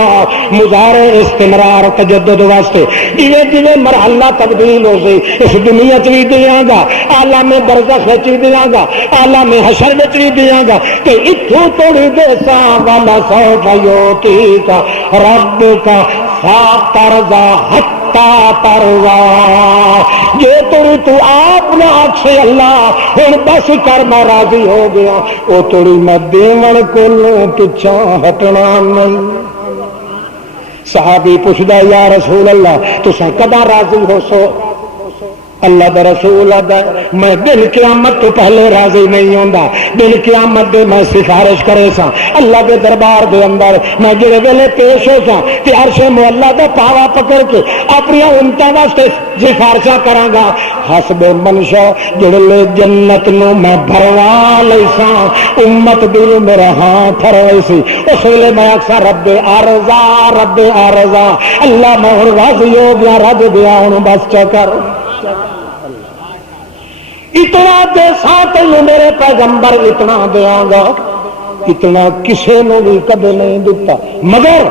مظاہرے استمرار تجدد واسطے، جویں جویں مرحلہ تبدیل ہو گئی اس دنیا چ بھی دیاں گا، عالم برزخ وچ بھی دیاں گا، عالم حشر وچ بھی دیاں گا، تے اتھوں توڑی دیساں والا سوف یؤتیکا ربک فترضیٰ حتی ترضیٰ، جے تو آپ نہ آکھے اللہ ہن بس کر میں راضی ہو گیا، او توڑی میں دیون کولوں پچھا ہٹنا نہیں۔ صحابی پوچھدا یا رسول اللہ تساں کدا راضی ہو سو؟ اللہ دا رسول آدا میں دن قیامت تو پہلے راضی نہیں ہوندا، دن قیامت دے میں سفارش کرے سا اللہ دے دربار دے اندر، میں جڑے ویلے پیش ہو سا تے عرش مولا دا پاوا پکڑ کے اپنی امتاں واسطے سفارشاں کراں گا، حسب منشا جڑے جنت نو میں بھروا لئی سا، امت دل میرا ہاں پھروئی سی، اس ویلے میں اکثر رب ارضا رب ارضا، اللہ میں ہن راضی ہو گیا، رج گیا ہن بس چکر اتنا دے ساتھ میرے پیغمبر اتنا دیاں گا، اتنا کسے نو بھی کبھی نہیں دیتا، مگر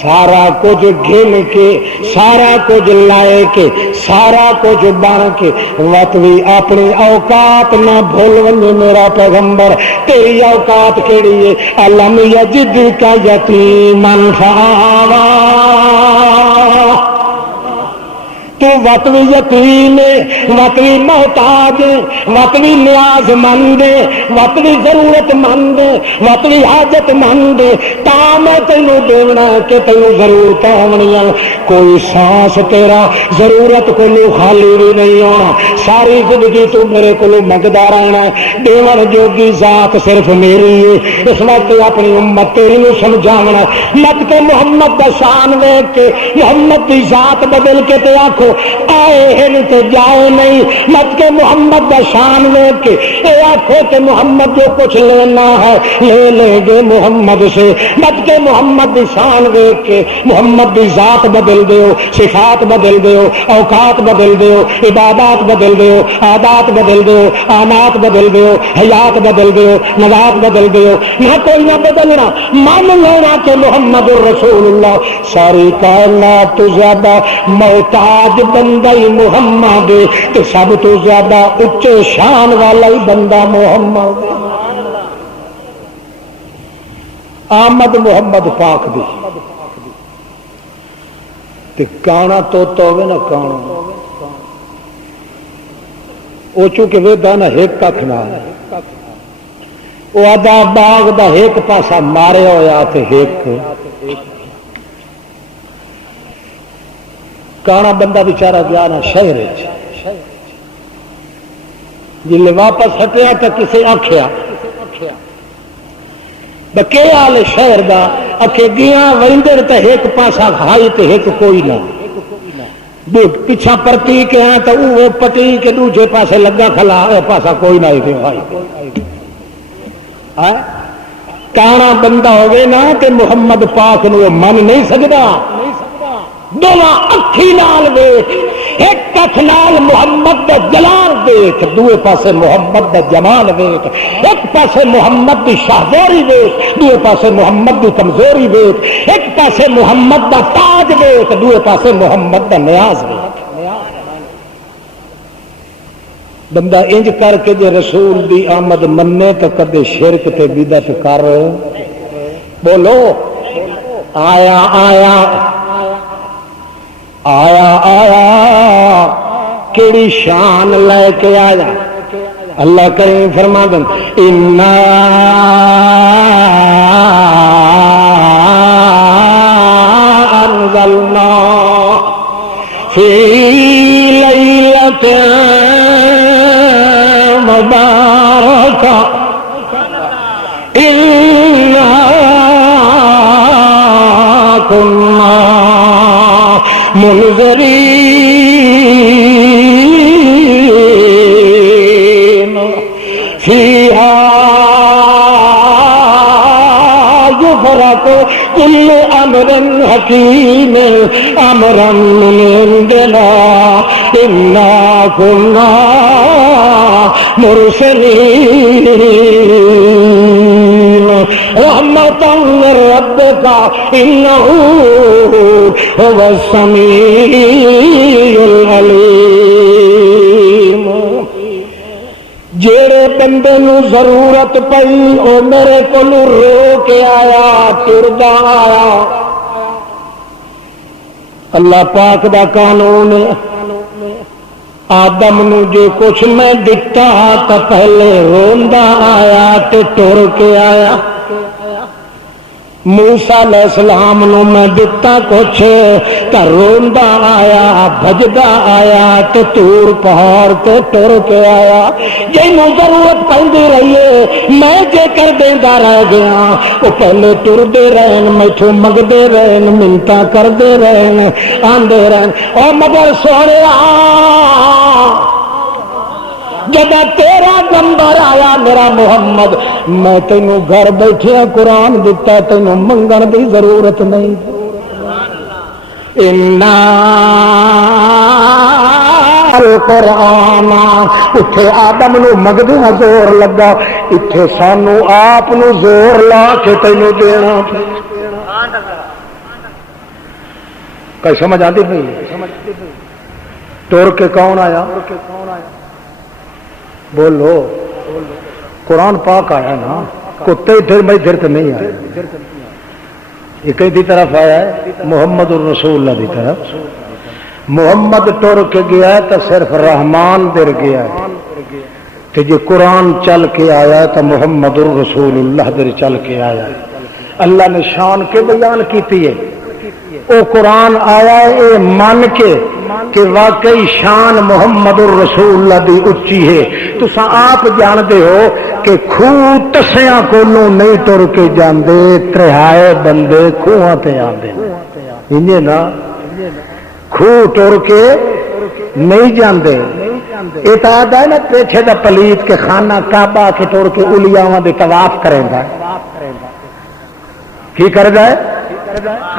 سارا کچھ گھن کے، سارا کچھ لائے کے، سارا کچھ بن کے، وقت بھی اپنی اوقات نہ بھول ونجے میرا پیغمبر، تیری اوقات کیڑی ہے؟ علم یجد کا یتیما فآویٰ، تو وقت بھی یتیم ہے، وقت بھی محتاج ہے، وقت بھی نیاز مند ہے، وقت بھی ضرورت مند ہے، وقت بھی حاجت مند ہے، تا میں تینوں دینا ہے کہ تینوں ضرورت ہونی ہے، کوئی سانس تیرا ضرورت کو خالی بھی نہیں ہونا، ساری زندگی تو میرے کو منگدا رہنا ہے، دیون جوگی ذات صرف میری ہے، اس وقت اپنی امت تیری نو سمجھاونا، مت کہ محمد دا شان ویکھ کے محمد دی ذات بدل کے تے آکھو آئے ہیں تے جائے نہیں، مت کہ محمد دا شان لے کے اے آنکھوں کہ محمد جو کچھ لینا ہے لے لیں گے محمد سے، مت کہ محمد دی شان لے کے محمد دی ذات بدل دیو، صفات بدل دیو، اوقات بدل دیو، عبادات بدل دیو، عادات بدل دیو، آمات بدل دیو، حیات بدل دیو، نظات بدل دیو، نہ کوئی نہ بدلنا، مان لینا کہ محمد الرسول اللہ، ساری کائنات تو زیادہ محتاج بندہ ہی محمد، تو سب تو زیادہ اچے شان والا ہی بندہ محمد، آمد محمد پاک دی تے کانا تو ہوئے نا کانا او چونکہ ویدہ نا ایک ککھ نہ وہ آدھا باغ دا ایک پاسا مارے ہویا تے ایک کانا بندہ بیچارہ گیا نا شہر جلے واپس ہٹیا تو کسے آکھیا بکے آل شہر دا اکھے گیا ورندر تے ایک پاسا کھائی تے ایک کوئی نہ پیچھا پرتی کے ہیں تو وہ پٹی کے دوجے پاسے لگا کھلا پاسا کوئی نہ کانا بندہ ہوگے نا تے محمد پاک نو من نہیں سکتا، دونوں اکھی نال ویکھ، ایک اکھ نال محمد دا جلال ویکھ، دوے پاسے محمد دا جمال ویکھ، ایک پاسے محمد دی شاہزوری ویکھ، دوے پاسے محمد دی کمزوری ویکھ، ایک پاسے محمد دا تاج ویکھ، دوے پاسے محمد دا نیاز ویکھ۔ بندہ انج کر کے جے رسول دی آمد مننے تو کدے شرک تے بدعت کر، بولو آیا آیا آیا آیا کیڑی شان لے کے آیا، اللہ کریم فرما دیں انا انزلنا فی لیلۃ مبارک انا كنا منذرين فيها يفرق كل أمر حكيم أمرا من عندنا إنا كنا مرسلين رحمة من ربك إنه هو السميع العليم جیڑے بندے نو ضرورت پئی او میرے کولو رو کے آیا ٹردا آیا اللہ پاک دا قانون آدم نو جو کچھ میں دتا تا پہلے روندا آیا تے ٹر کے آیا موسیٰ علیہ السلام نو میں دتا کچھ تا روندا آیا بھجدا آیا تے تور پہاڑ تے ٹر کے آیا جنوں ضرورت پیندی رہیے میں جے کر دیندا رہ گیا او پہلے ٹردے رہن میتھوں منگدے رہن منتاں کردے رہن آندے رہن او مگر سونیا جب تیرا نمبر آیا میرا محمد میں تینوں گھر بیٹھے قرآن دیتا تینوں منگن دی ضرورت نہیں انا القرآن اتھے آدم نو مگدیاں زور لگا اتھے سانو آپ نو زور لا کے تینوں دینا کئی سمجھ آتی پئی ٹور کے کون آیا بولو قرآن پاک آیا نا کتے ادھر میں ادھر تو نہیں آیا یہ کہیں دی طرف آیا ہے محمد الرسول اللہ دی طرف محمد ٹور کے گیا ہے تو صرف رحمان در گیا ہے تو یہ قرآن چل کے آیا ہے تو محمد الرسول اللہ در چل کے آیا ہے اللہ نے شان کے بیان کیتی ہے او قرآن آیا ہے اے مان کے کہ واقعی شان محمد الرسول اللہ دی اچھی ہے تو آپ جاندے ہو کہ خوہ تسیاں کولوں نہیں ٹر کے جاندے ترہائے بندے خوہاں تے آندے انجے نا خوہ ٹر کے نہیں جاندے اتحاد ہے نا پیچھے دا پلیت کے خانہ کعبہ کے ٹر کے اولیاء دے طواف کریں گا کی کر گئے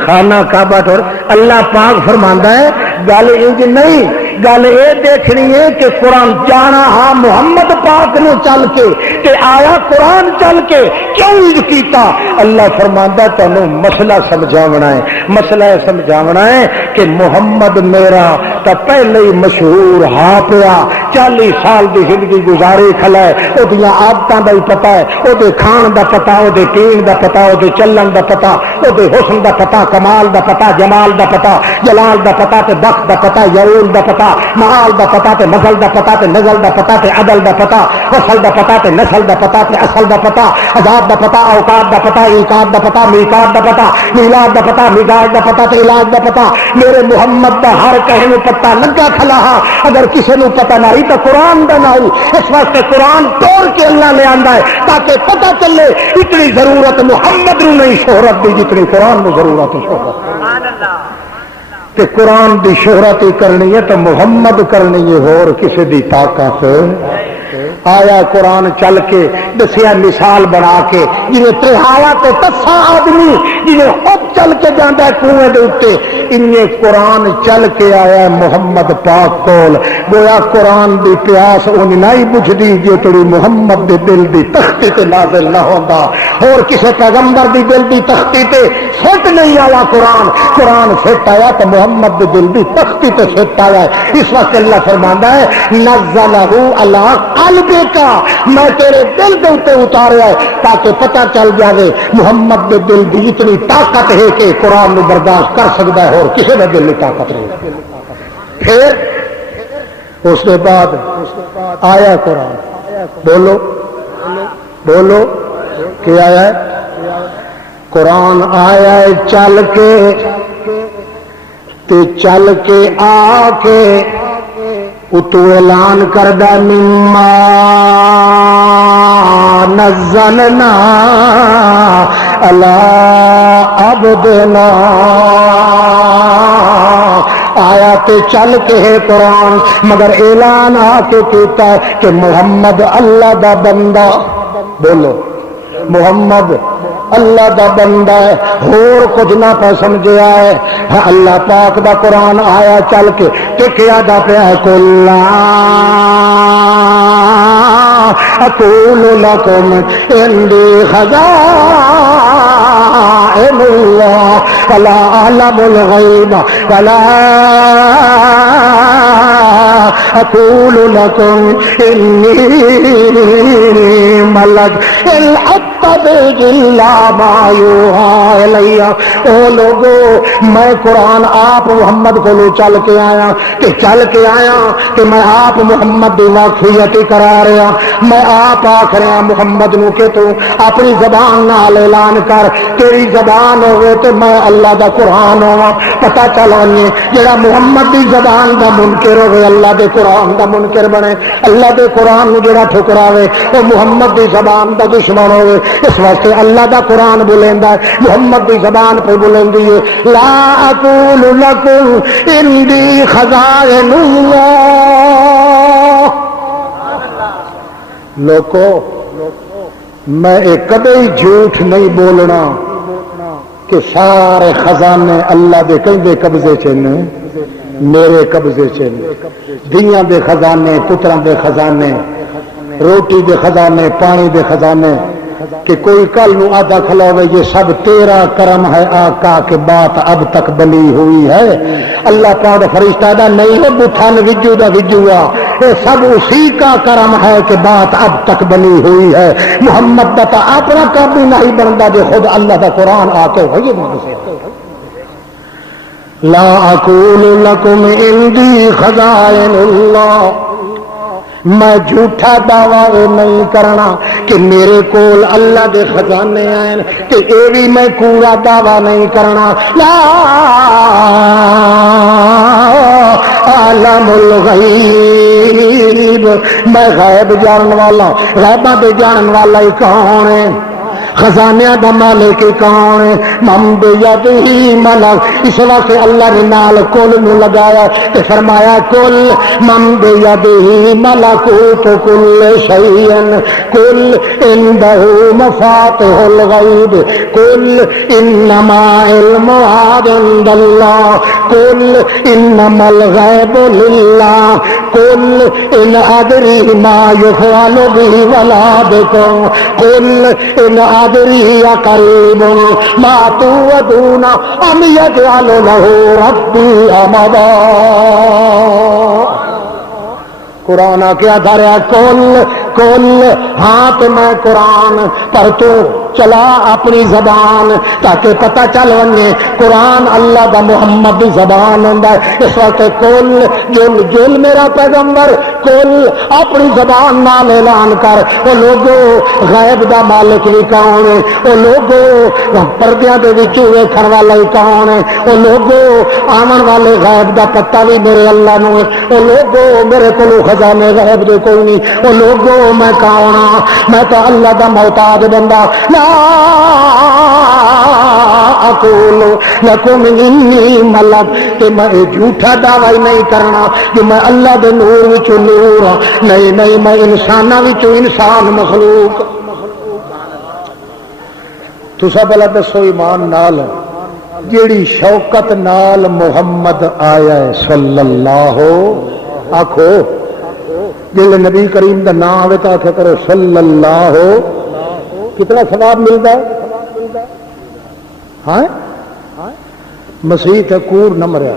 خانہ کعبہ ٹور اللہ پاک فرماندا ہے گل انج نہیں گل یہ دیکھنی ہے کہ قرآن جانا ہاں محمد پاک نے چل کے تے آیا قرآن چل کے کیوں انج کیتا اللہ فرماندا ہے تینوں مسئلہ سمجھاونا ہے مسئلہ سمجھاونا ہے کہ محمد میرا تا پہلے ہی مشہور ہاں پیا 40 سال دی زندگی گزاری کھلا ہے او دیاں عادتاں دا ہی پتہ ہے او دے کھان دا پتہ او دے پین دا پتہ او دے چلن دا پتہ او دے حسن دا پتہ کمال دا پتہ جمال دا پتہ جلال دا پتہ تے بخت دا پتہ یعول دا پتہ معال دا پتہ تے مزل دا پتہ تے نزل دا پتہ تے عدل دا پتہ وصل دا پتہ تے نسل دا پتہ تے اصل دا پتہ عذاب دا پتہ اوقات دا پتہ ایقات دا پتہ میقات دا پتہ میلاد دا پتہ میقات دا پتہ تے علاج دا پتہ میرے محمد دا ہر کہیں نو پتہ لگا کھلا ہا اگر کسی نو پتہ نہ تو قرآن دا نہ ہو اس واسطے قرآن توڑ کے اللہ لے آندا ہے تاکہ پتہ چلے اتنی ضرورت محمد نو نہیں شہرت دی جتنی قرآن نو ضرورت ہے شہرت کہ قرآن دی شہرت ہی کرنی ہے تو محمد کرنی ہے اور کسی دی طاقت آیا قرآن چل کے دسیا مثال بنا کے جنہیں ترہایا تو تسا آدمی جنہیں خود چل کے جانا ہے کنویں دے اوتے انہیں قرآن چل کے آیا ہے محمد پاک کول گویا قرآن دی پیاس انہیں نہیں بجھدی جو تیری محمد دے دل دی تختی تے نازل نہ ہوندا اور کسی پیغمبر دی دل دی تختی تے فٹ نہیں آیا قرآن فٹ آیا تو محمد دے دل دی تختی تے فٹ آیا ہے اس وقت اللہ فرماندا ہے نزلہ علی قلبک میں تیرے دل دے اوتے اتاریا ہے تاکہ پتہ چل جاوے محمد دے دل دی اتنی طاقت ہے کہ قرآن نو برداشت کر سکتا ہے اور کسی دے دل میں طاقت نہیں پھر اس کے بعد آیا قرآن بولو بولو کیا آیا ہے قرآن آیا ہے چل کے تے چل کے آ کے اتو اعلان کردہ مما نزلنا علی عبدنا، آیا تے چل کے ہے قرآن، مگر اعلان آ کے کیتا ہے کہ محمد اللہ دا بندہ، بولو محمد اللہ دا بندہ ہے، اور کچھ نہ پہ سمجھیا ہے۔ اللہ پاک دا قرآن آیا چل کے تے کیا دا پیا ہے، قل اقول لکم عندی خزائن اللہ ولا اعلم الغیب ولا اقول لکم انی ملک ان اتبع الا ما یوحی الی۔ او لوگو میں قرآن آپ محمد کو چل کے آیا کہ میں آپ محمد دی واقعیت کرا رہا، میں آپ آکھ رہا محمد نو کہ تو اپنی زبان نال اعلان کر، تیری زبان ہوئے تو میں اللہ دا قرآن ہوا، پتہ چلا نہیں جڑا محمد دی زبان دا منکر ہوئے اللہ دے قرآن دا منکر بنے، اللہ دے قرآن نو جڑا ٹھکراوے وہ محمد دی زبان دا دشمن ہوئے۔ اس واسطے اللہ دا قرآن بولیندا ہے، محمد دی زبان پہ بولندی ہے، لا اقول لکم عندی خزائن اللہ۔ لوگو میں کبھی جھوٹ نہیں بولنا کہ سارے خزانے اللہ دے کہیں قبضے چنے، میرے قبضے چنے، دیاں دے خزانے، پتراں دے خزانے، روٹی دے خزانے، پانی دے خزانے، کہ کوئی کل نو آدھا کھلاوے یہ سب تیرا کرم ہے آقا کہ بات اب تک بنی ہوئی ہے۔ اللہ پاک فرشتہ دا نہیں ہے بٹھن وجو دا وجوا، یہ سب اسی کا کرم ہے کہ بات اب تک بنی ہوئی ہے۔ محمد دا تا اپنا کام بھی نہیں بنتا جو خود اللہ دا قرآن آ کے ہوئی ہے۔ لا اقول لکم عندی خزائن اللہ، میں جھوٹا دعوی نہیں کرنا کہ میرے کول اللہ دے خزانے آئے کہ اے بھی میں کوڑا دعوی نہیں کرنا۔ لا عالم الغیب، میں غیب جانن والا، غیباں دے جانن والا ہی کون ہے؟ خزانے دا مالک کون ہے؟ من بیدہی ملک، اس وقت اللہ نے نال کل نو لگایا تے فرمایا کل من بیدہی ملکوت کل شیء، کل عنده مفاتح الغیب، کل انما علم عند اللہ، کل انما الغیب للہ، کل ان ادری ما یفعل به ولا بکم، کل ان ادری قریب ما توعدون ام یجعل له ربی امدا۔ قرآن کیا دھریا کل ہاں تو میں قرآن پر تو چلا اپنی زبان تاکہ پتہ چل ونجے قرآن اللہ دا محمد دی زبان ہوندا ہے۔ اس وقت کل جل میرا پیغمبر کل اپنی زبان نال اعلان کر، او لوگو غیب دا مالک بھی کون ہے؟ او لوگو پردیاں دے وچ ویکھن والا ہی کون ہے؟ او لوگو آمن والے غیب دا پتہ بھی میرے اللہ نو ہے۔ او لوگو میرے کولو خزانے غیب دے کوئی نہیں۔ او لوگو میں کون ہاں؟ میں تو اللہ دا محتاج بندہ۔ لا اقول لکم انی ملک، کہ میں جھوٹا دعوی نہیں کرنا کہ میں اللہ دے نور وچوں نور ہاں، نہیں میں انساناں وچوں انسان مخلوق۔ تسا بلا دسو ایمان نال جیڑی شوکت نال محمد آیا ہے صلی اللہ، آکھو جیلے نبی کریم دا نام آوے تو آکھے کرو صلی اللہ، کتنا ثواب ملتا ہے؟ ہاں مسیح کور نہ مریا،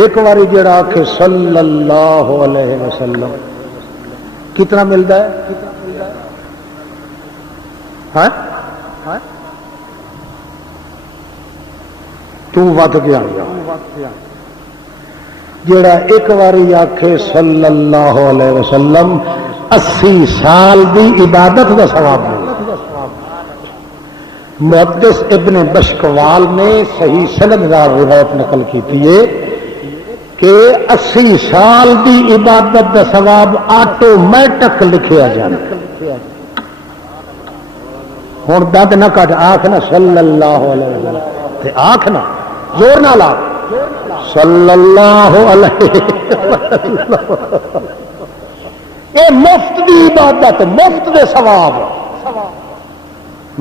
ایک باری جڑا آکھے صلی اللہ علیہ وسلم کتنا ملتا ہے؟ ہاں تو ود گیا جڑا ایک باری آکھے صلی اللہ علیہ وسلم 80 سال دی عبادت کا ثواب ملتا۔ محدث ابن بشکوال نے صحیح سند دار روایت نقل کی تھی کہ 80 سال دی عبادت دا ثواب آٹومیٹک لکھیا جانا. ہوں دند نہ کٹ آخ نا صلی اللہ علیہ وسلم، آخ نا زور نہ لا صلی اللہ علیہ وسلم. یہ مفت دی عبادت، مفت دے ثواب،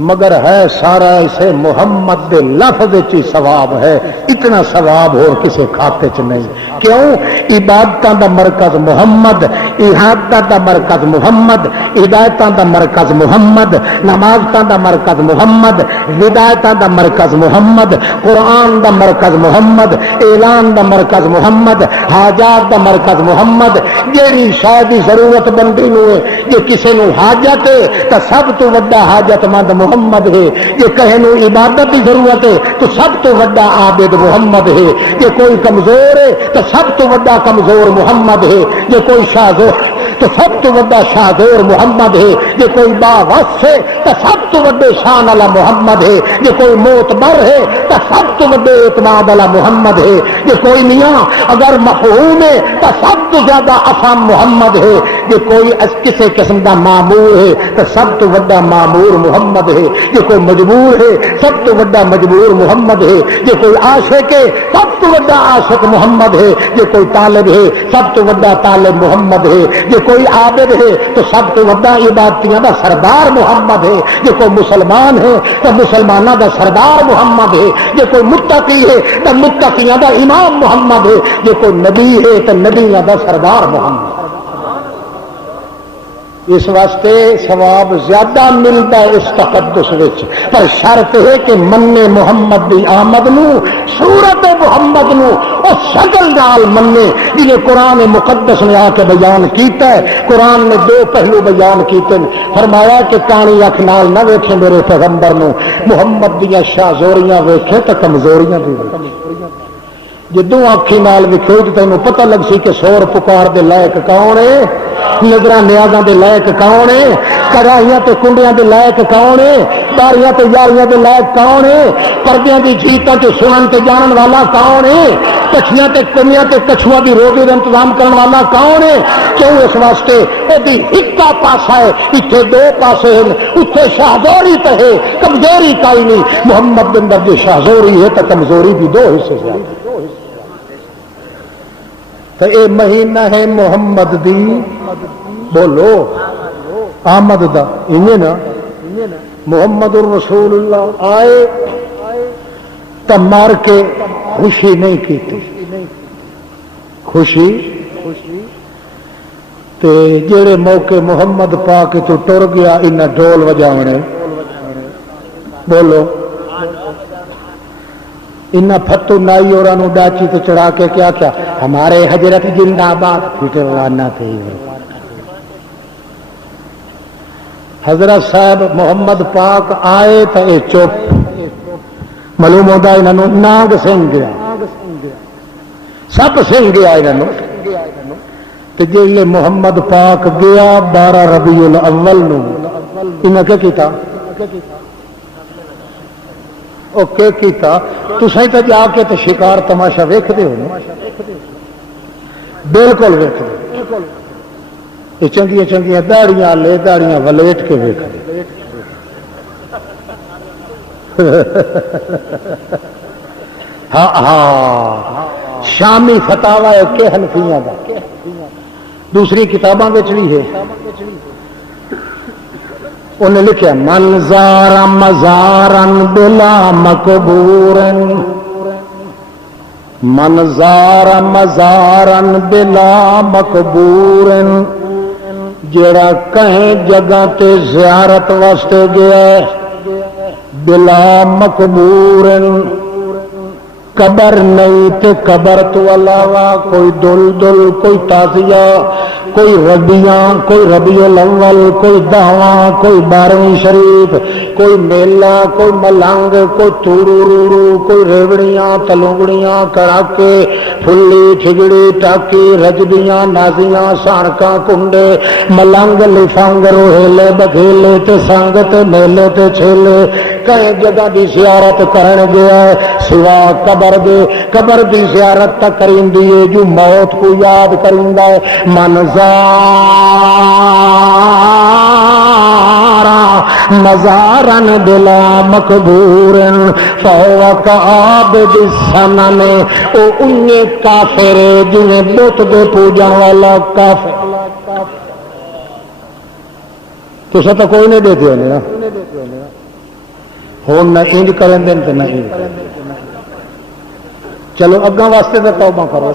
مگر ہے سارا اسے محمد دے لفظ چی ثواب ہے. اتنا ثواب اور کسی کھاتے چ نہیں. کیوں؟ عبادتاں دا مرکز محمد، احادت دا مرکز محمد، ہدایتاں دا مرکز محمد، نمازاں دا مرکز محمد، ہدایتاں دا مرکز محمد، قرآن دا مرکز محمد، اعلان دا مرکز محمد، حاجات دا مرکز محمد. جیڑی شاید دی ضرورت بندی نو ہے، جے کسے نو حاجت ہے تو سب تو بڑا حاجت مند محمد ہے. یہ کہے نو عبادت کی ضرورت ہے تو سب تو بڑا عابد محمد ہے. یہ کوئی کمزور ہے تو سب تو بڑا کمزور محمد ہے. یہ کوئی شاذور تو سب تو بڑا شاذور محمد ہے. یہ کوئی باوس ہے تو سب تو بڑے شان والا محمد ہے. یہ کوئی معتبر ہے تو سب تو بڑے اعتماد والا محمد ہے. یہ کوئی میاں اگر مفہوم ہے تو سب تو زیادہ افہم محمد ہے. یہ کوئی کسی قسم کا معمور ہے تو سب تو بڑا معمور محمد ہے. یہ کوئی مجبور ہے سب تو بڑا مجبور محمد ہے. یہ کوئی عاشق ہے سب تو بڑا عاشق محمد ہے. یہ کوئی طالب ہے سب تو بڑا طالب محمد ہے. یہ کوئی عابد ہے تو سب تو بڑا عبادتیاں دا سردار محمد ہے. یہ کوئی مسلمان ہے تو مسلمانوں دا سردار محمد ہے. یہ کوئی متقی ہے تو متقیاں دا امام محمد ہے. یہ کوئی نبی ہے تو نبیاں دا سردار محمد. اس واسطے ثواب زیادہ ملتا ہے اس تقدس وچ، پر شرط ہے کہ مننے محمد دی آمد نو، صورت محمد نو اس شکل نال مننے جنہیں قرآن مقدس نے آ کے بیان کیتا ہے. قرآن نے دو پہلو بیان کیتے ہیں. فرمایا کہ کانی اکھ نال نہ ویکھے میرے پیغمبر نو، محمد دیاں شازوریاں ویکھے تے کمزوریاں بھی ویکھے. جدوں آنکھی نال ویکھو تے تینوں پتہ لگ سی کہ سور پکار دے لائق کون ہے، نظراں نیازاں دے لائق کون ہے، کڑاہیاں تے کنڈیاں دے لائق کون ہے، داریاں تے یاریاں دے لائق کون ہے، پردیاں دی جیتاں تے سنن تے جانن والا کون ہے، کچھیاں تے کنیاں تے کچھوا دی روزی دا انتظام کرن والا کون ہے. کیوں؟ اس واسطے اودی اکا پاسا ہے، اتنے دو پاسے ہیں. اتنے شاہزوری تے ہے، کمزوری کوئی نہیں. محمد دے اندر جو شاہزوری ہے تو کمزوری بھی دو حصے سے. تو اے مہینہ ہے محمد دی بولو آمد دا. انہیں نا محمد الرسول اللہ آئے تو مار کے خوشی نہیں کی تھی. خوشی تے جڑے موقع محمد پاک تو ٹر گیا انہیں ڈول وجاونے. بولو انہیں فتو نائی اور ڈاچی تے چڑھا کے کیا کیا ہمارے حضرت زندہ باد پھٹے وانا تھے. حضرت صاحب محمد پاک آئے تو یہ چپ معلوم ہوتا انہوں ناگ سنگ گیا، سب سنگ گیا انہوں. جی محمد پاک گیا 12 ربیع الاول نو انہیں کیا کیتا؟ اوکے کیتا تسیں تے جا کے تے شکار تماشا ویکھدے ہو نا؟ بالکل ویکھدے. یہ چنگیاں چنگیاں داڑیاں لے داڑیاں ولیٹ کے ویکھدے. ہاں ہاں شامی فتاوا ہے کہ حنفیاں دا، دوسری کتاباں وچ بھی ہے. انہیں لکھا منظار مزارن بلا مقبورن، منظار مزارن بلا مقبورن، جڑا کہیں جگہ تے زیارت واسطے گیا بلا مقبورن، قبر نہیں تے قبر تو علاوہ کوئی دل دل، کوئی تازیہ، کوئی ربیاں، کوئی ربیع الاول، کوئی دعواں، کوئی 12ویں شریف، کوئی میلہ، کوئی ملنگ، کوئی توڑو روڑو، کوئی ریوڑیاں تلونگڑیاں کڑاکے پھلی ٹھگڑی ٹاکی رجبیاں نازیاں سانکاں کنڈے ملنگ لفنگ روہیلے بگھیلے تے سنگ تے میلے تے چھیلے کئی جگہ دی زیارت کرن گیا ہے سوا قبر دے قبر دی زیارت تک کریندی ہے جو موت کو یاد کریندا ہے مزارن بلا مقبور فهو كعابد الصنم او انہیں کافر جنہیں بت دے پوجن والا کافر تو ستا کوئی نہیں دیتے ہونے نا ہون نہ انج کریں دیں تو نہ انج چلو اگاں واسطے دے توبہ کرو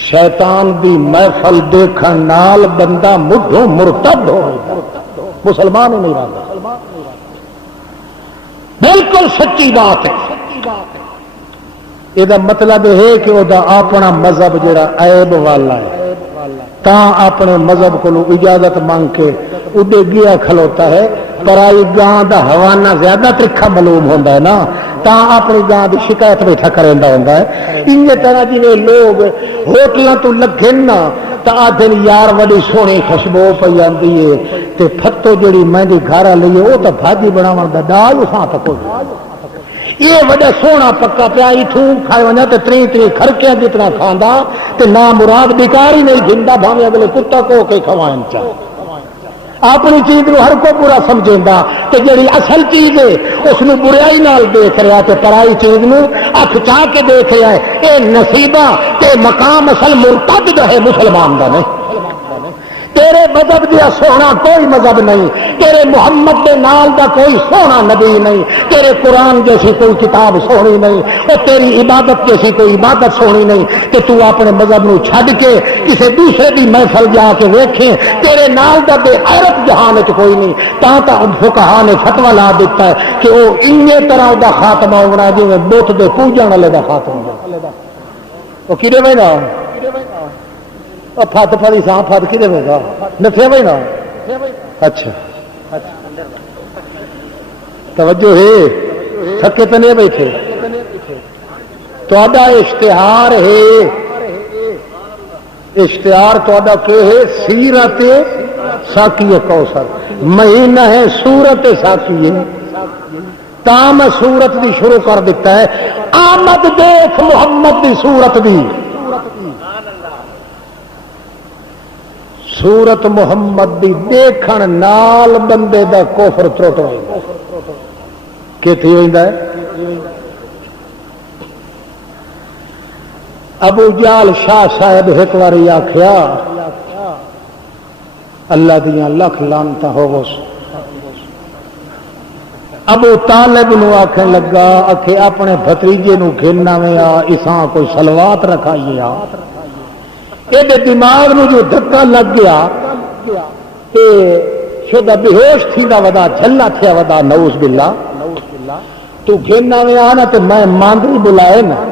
شیطان دی محفل دیکھن نال بندہ مڈھو مرتد ہو مسلمان ہی نہیں رہا بالکل سچی بات ہے یہ مطلب ہے کہ وہ اپنا مذہب جڑا عیب والا ہے تا اپنے مذہب کو اجازت مانگ کے اڈے گیا کھلوتا ہے پرائی گاں دا حوانہ زیادہ ترکھا معلوم ہوتا ہے نا تا اپنی گاں دی شکایت بیٹھا کریندا ہوندا ہے ان طرح جی لوگ ہوٹلاں تو لگے نا تا آدھے یار وڈی سونی خوشبو پئی آندی ہے تے پھتو جڑی مہندی گھر والی ہے وہ تو بھاجی بناون دا ڈال اساں تک یہ وڈا سونا پکا پیا ٹھوں کھائے ونا تے تری تری کھرکیاں جتنا کھاندا تے نا مراد بیکار ہی نہیں گھندا بھاویں اگلے کتا کو کے کھوائیں چا اپنی چیز نو ہر کو برا سمجھیندا تے جڑی اصل چیز ہے اس نو برائی نال دیکھ رہا تے پرائی چیز نو اکھ چا کے دیکھ رہا ہے اے نصیبہ تے مقام اصل مرتد ہے مسلمان دا نہیں تیرے مذہب دیا سونا کوئی مذہب نہیں تیرے محمد دے نال دا کوئی سونا نبی نہیں تیرے قرآن جیسی کوئی کتاب سونی نہیں اور تیری عبادت جیسی کوئی عبادت سونی نہیں کہ تو اپنے مذہب نو چھڈ کے کسی دوسرے دی محفل جا کے ویکھیں تیرے نال دا بے غیرت جہان وچ کوئی نہیں تا فقہاء نے فتوی لا دیتا ہے کہ وہ انہی طرح دا خاتمہ ہونا جویں بت دے پوجن والے دا خاتمہ وہ کیڑے میں نا پھت پڑی سا پھت کی دے گا نفیا بھائی نا اچھا توجہ ہے تھکے تو نہیں بیٹھے تو اشتہار ہے اشتہار تو ہے سیرت ساقی کوثر مہینہ ہے سورت ساقی تا میں سورت دی شروع کر دیتا ہے آمد دیکھ محمد دی سورت دی سورت محمد دی دیکھن نال بندے دا کفر ترٹ ہوئے کیتھی ہوئندا ہے ابو جال شاہ صاحب ایک واری آکھیا اللہ دیاں لکھ لعنتاں ہووس ابو طالب نو آکھن لگا آکھے اپنے بھتریجے نو گھننا میں آ اساں کوئی صلوات رکھائیے آ یہ دماغ نو جو دھکا لگ گیا تے شدہ بے ہوش تھی دا ودا جھلا تھیا ودا نعوذ باللہ تو گھننا میں آنا تے میں ماندری بلائے نا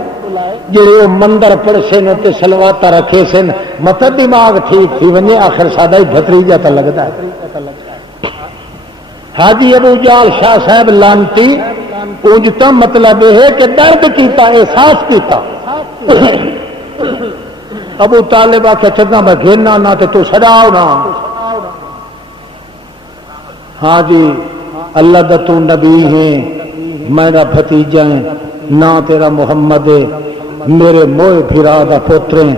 جڑے وہ مندر پڑھے نے تے سلواتا رکھے سن مت دماغ ٹھیک تھی ونجے آخر سادہ ہی بھتریجا تا لگتا ہے حاجی ابو جال شاہ صاحب لانتی اونجتا مطلب ہے کہ درد کیتا احساس کیتا ابو طالب آ کے چگا میں گھرنا نہ تو سڑاؤ نہ ہاں جی اللہ دا تو نبی ہے میرا بھتیجا ہے نہ تیرا محمد ہے میرے موئے بھرا دا پوتر ہیں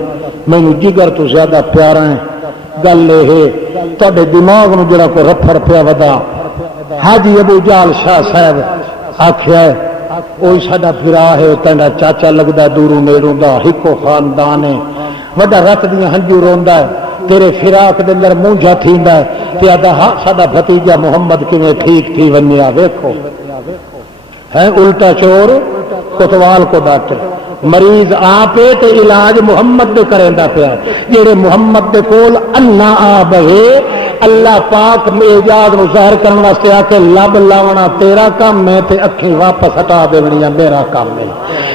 مینو جگر تو زیادہ پیارا ہے گل یہ ہے تھوڑے دماغ نو جڑا کو رفڑ پیا ودا حاجی ابو جال شاہ صاحب آخیا ہے وہی ساڈا بھرا ہے تیندا چاچا لگتا دوروں نیڑوں دا ہکو خاندان ہے وڈا رت دیا ہنجو روندا ہے تیرے فراق دے اندر مونجھا تھیندا ہے تے آدا ہاں ساڈا بھتیجا محمد کیویں ٹھیک تھی ونیا ویکھو ہے الٹا چور کوتوال کو ڈاکٹر مریض آپ تے علاج محمد دے کریندا پیا جڑے محمد دے کول انا آ بہے اللہ پاک اعجاز نو ظاہر کرنے واسطے آ کے لب لاونا تیرا کام ہے تے اکھیں واپس ہٹا دیونیاں میرا کام ہے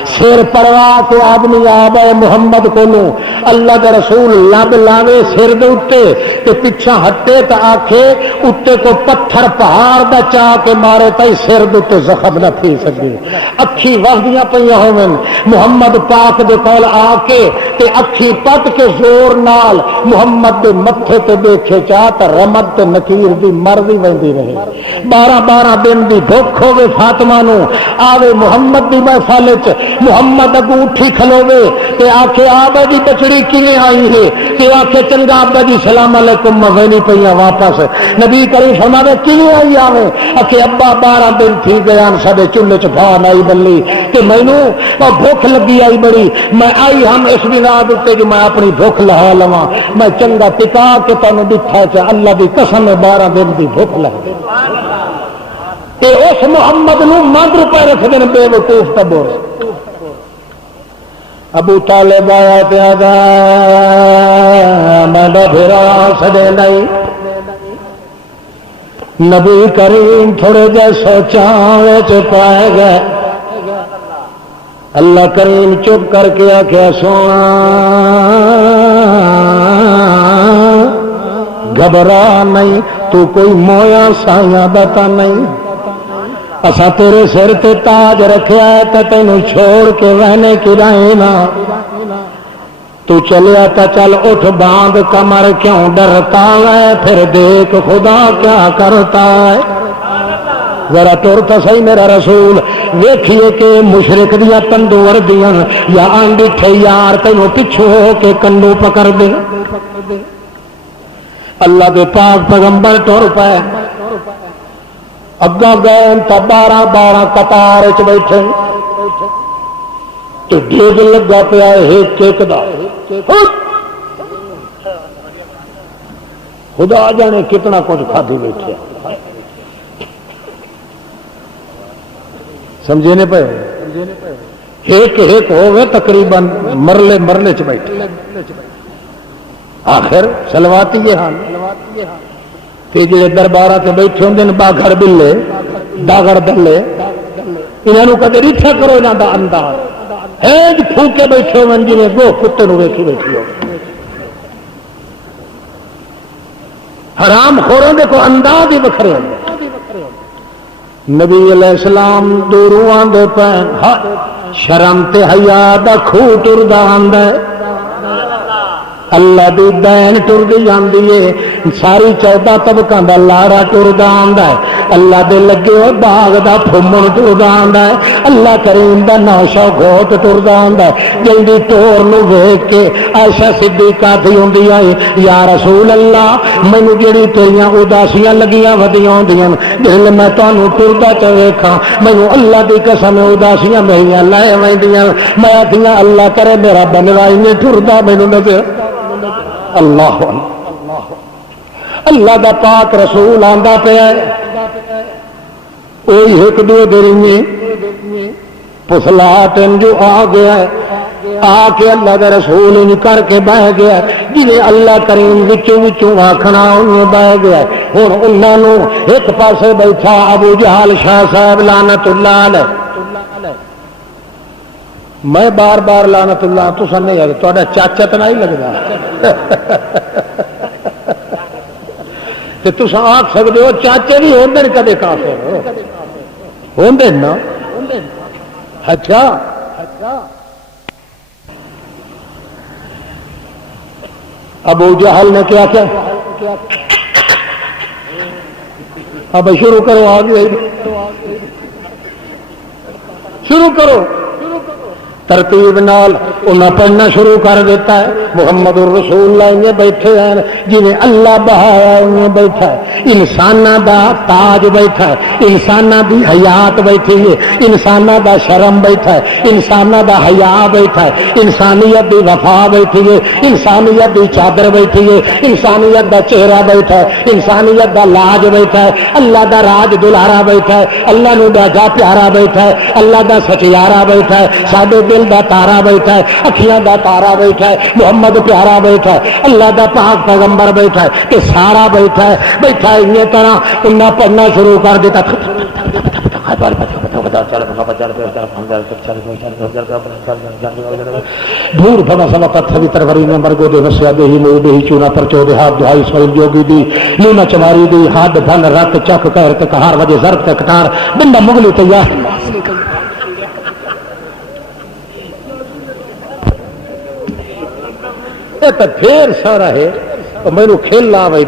سر پرواہ کے آدمی آب ہے محمد کولوں اللہ دے رسول لب لاوے سر دے اتے تے پیچھا ہٹے تے آکھے اتے کو پتھر پہاڑ دا چاہ کے مارے تے سر دے تے زخم نہ تھی سکے اکھی وحدیاں پئیاں ہوون محمد پاک دے کول آ کے تے اکھی پٹ کے زور نال محمد دے متھے تے دیکھے چاہ تے رمد تے نکیر دی مرضی ویندی رہے 12 دن دی بھوک ہوے فاطمہ نو آوے محمد دی محفل وچ محمد اگوں اٹھی کھلوے تے آکھے آبا دی بچڑی کیویں آئی ہے تے آکھے چنگا ابا جی سلام علیکم میں نہیں پئیاں واپس نبی کریم فرماوے کیویں آئی آوے آکھے ابا 12 دن تھی گیا ساڈے چولہے چ بھا نہیں بلی تے مینوں بھوک لگی آئی بڑی میں آئی ہم اس بنا دے کہ میں اپنی بھوک لہا لواں میں چنگا ٹکا کے تانوں ڈٹھا چ اللہ دی قسم 12 دن دی بھوک لگ تے اس محمد نو مند روپے رکھ دین بے وقوف تبور ابو طالب آیا تے آدا میں پھرا سدے نہیں نبی کریم تھوڑے جے سوچاں وچ پائے گئے اللہ کریم چپ کر کے آخیا سونا گھبرا نہیں تو کوئی مویا سائیاں دتا نہیں اسا تیرے سر تے تاج رکھیا ہے تے تینوں چھوڑ کے رہنے کی رہے نا تو چلیا تا چل اٹھ باندھ کمر کیوں ڈرتا ہے پھر دیکھ خدا کیا کرتا ہے ذرا ٹر تو صحیح میرا رسول ویکھیے کہ مشرک دیا تندو وردیاں یا انڈیٹھے یار تینوں پچھو ہو کے کنڈو پکڑ دے اللہ دے پاک پیغمبر ٹر پائے اگا گئے تا 12 قطار چ بیٹھے تو ڈیگ لگا پیا ایک دا خدا جانے کتنا کچھ کھادی بیٹھے سمجھے نہیں پے ایک ہوئے تقریباً مرلے چ بیٹھے آخر سلواتی یہ حال تے جڑے دربارہ تے بیٹھے ہوندے نے باگھر بلے داگڑ دلے انہاں نوں کدے ریٹھا کرو انہاں دا انداز ہینج پھوکے بیٹھے ہون جویں گو کتے نوں ویکھی بیٹھی ہو حرام خوروں دے کو انداز ہی وکھرے ہوندے نبی علیہ السلام دوروں آندے پین شرم تے حیا دا کھو ٹردا آندا ہے اللہ دی دین ٹردی جاندی ہے ساری 14 طبقاں دا لارا ٹردا آندا ہے اللہ دے لگے ہوئے باغ دا پھمن ٹردا آندا ہے اللہ کریم دا ناشا گھوٹ ٹردا آندا ہے جلدی ٹور نو ویکھ کے عائشہ صدیقہ تھی ہوندی آئی یا رسول اللہ مینوں جڑی تیریاں اداسیاں لگیاں ودیاں ہوندیاں جل میں تانوں ٹردا چ ویکھاں مینوں اللہ دی قسم اداسیاں میاں لے ویندیاں میں آکھیاں اللہ کرے میرا بنوا انہیں ٹردا مینوں نظر اللہ اللہ دا پاک رسول آندا پیا اوہی ایک دو درینے پسلا تین جو آ گیا ہے آ کے اللہ دا رسول ان کر کے بہ گیا جنہیں اللہ کریم وچوں آکھنا انہیں بہ گیا ہن انہاں نوں ایک پاسے بیٹھا ابو جہل شاہ صاحب لعنت اللہ علیہ میں بار بار لعنت اللہ تساں نہیں آ تہاڈا چاچا تو نہیں لگدا تے تساں آکھ سکدے ہو چاچے بھی ہوندے کدے کافر ہوندے نا اچھا ابو جہل نے کیا اب شروع کرو آگے شروع کرو ترتیب نال انہیں پڑھنا شروع کر دیتا ہے محمد الرسول اللہ انہیں بیٹھے ہیں جنہیں اللہ بہایا انہیں بیٹھا ہے انسانہ دا تاج بیٹھا ہے انسانہ دی حیات بیٹھی ہے انسانہ دا شرم بیٹھا ہے انسانہ دا حیا بیٹھا ہے انسانیت دی وفا بیٹھی ہے انسانیت دی چادر بیٹھی ہے انسانیت دا چہرہ بیٹھا ہے انسانیت دا لاج بیٹھا ہے اللہ دا راج دلارا بیٹھا ہے اللہ نو دا پیارا بیٹھا ہے اللہ دا سچیارا بیٹھا ہے ساڈے دل دا تارا بیٹھا ہے اکھیاں دا تارا بیٹھا ہے محمد پیارا بیٹھا ہے اللہ دا پاک پیغمبر بیٹھا ہے کہ سارا بیٹھا ہے اسی طرح انہیں پڑھنا شروع کر دیتا دور بھما سما پتھر تروری میں مرگو دے وسیا دے ہی لو دے ہی چونا پر چودے ہاتھ دہائی اسماعیل جوگی دی لونا چماری دی ہاتھ بھن رت چک کہر تے کہار وجے ضرب تے کٹار بندہ مغلی تیار پھر سارا ہے مینو کھیل لا بھائی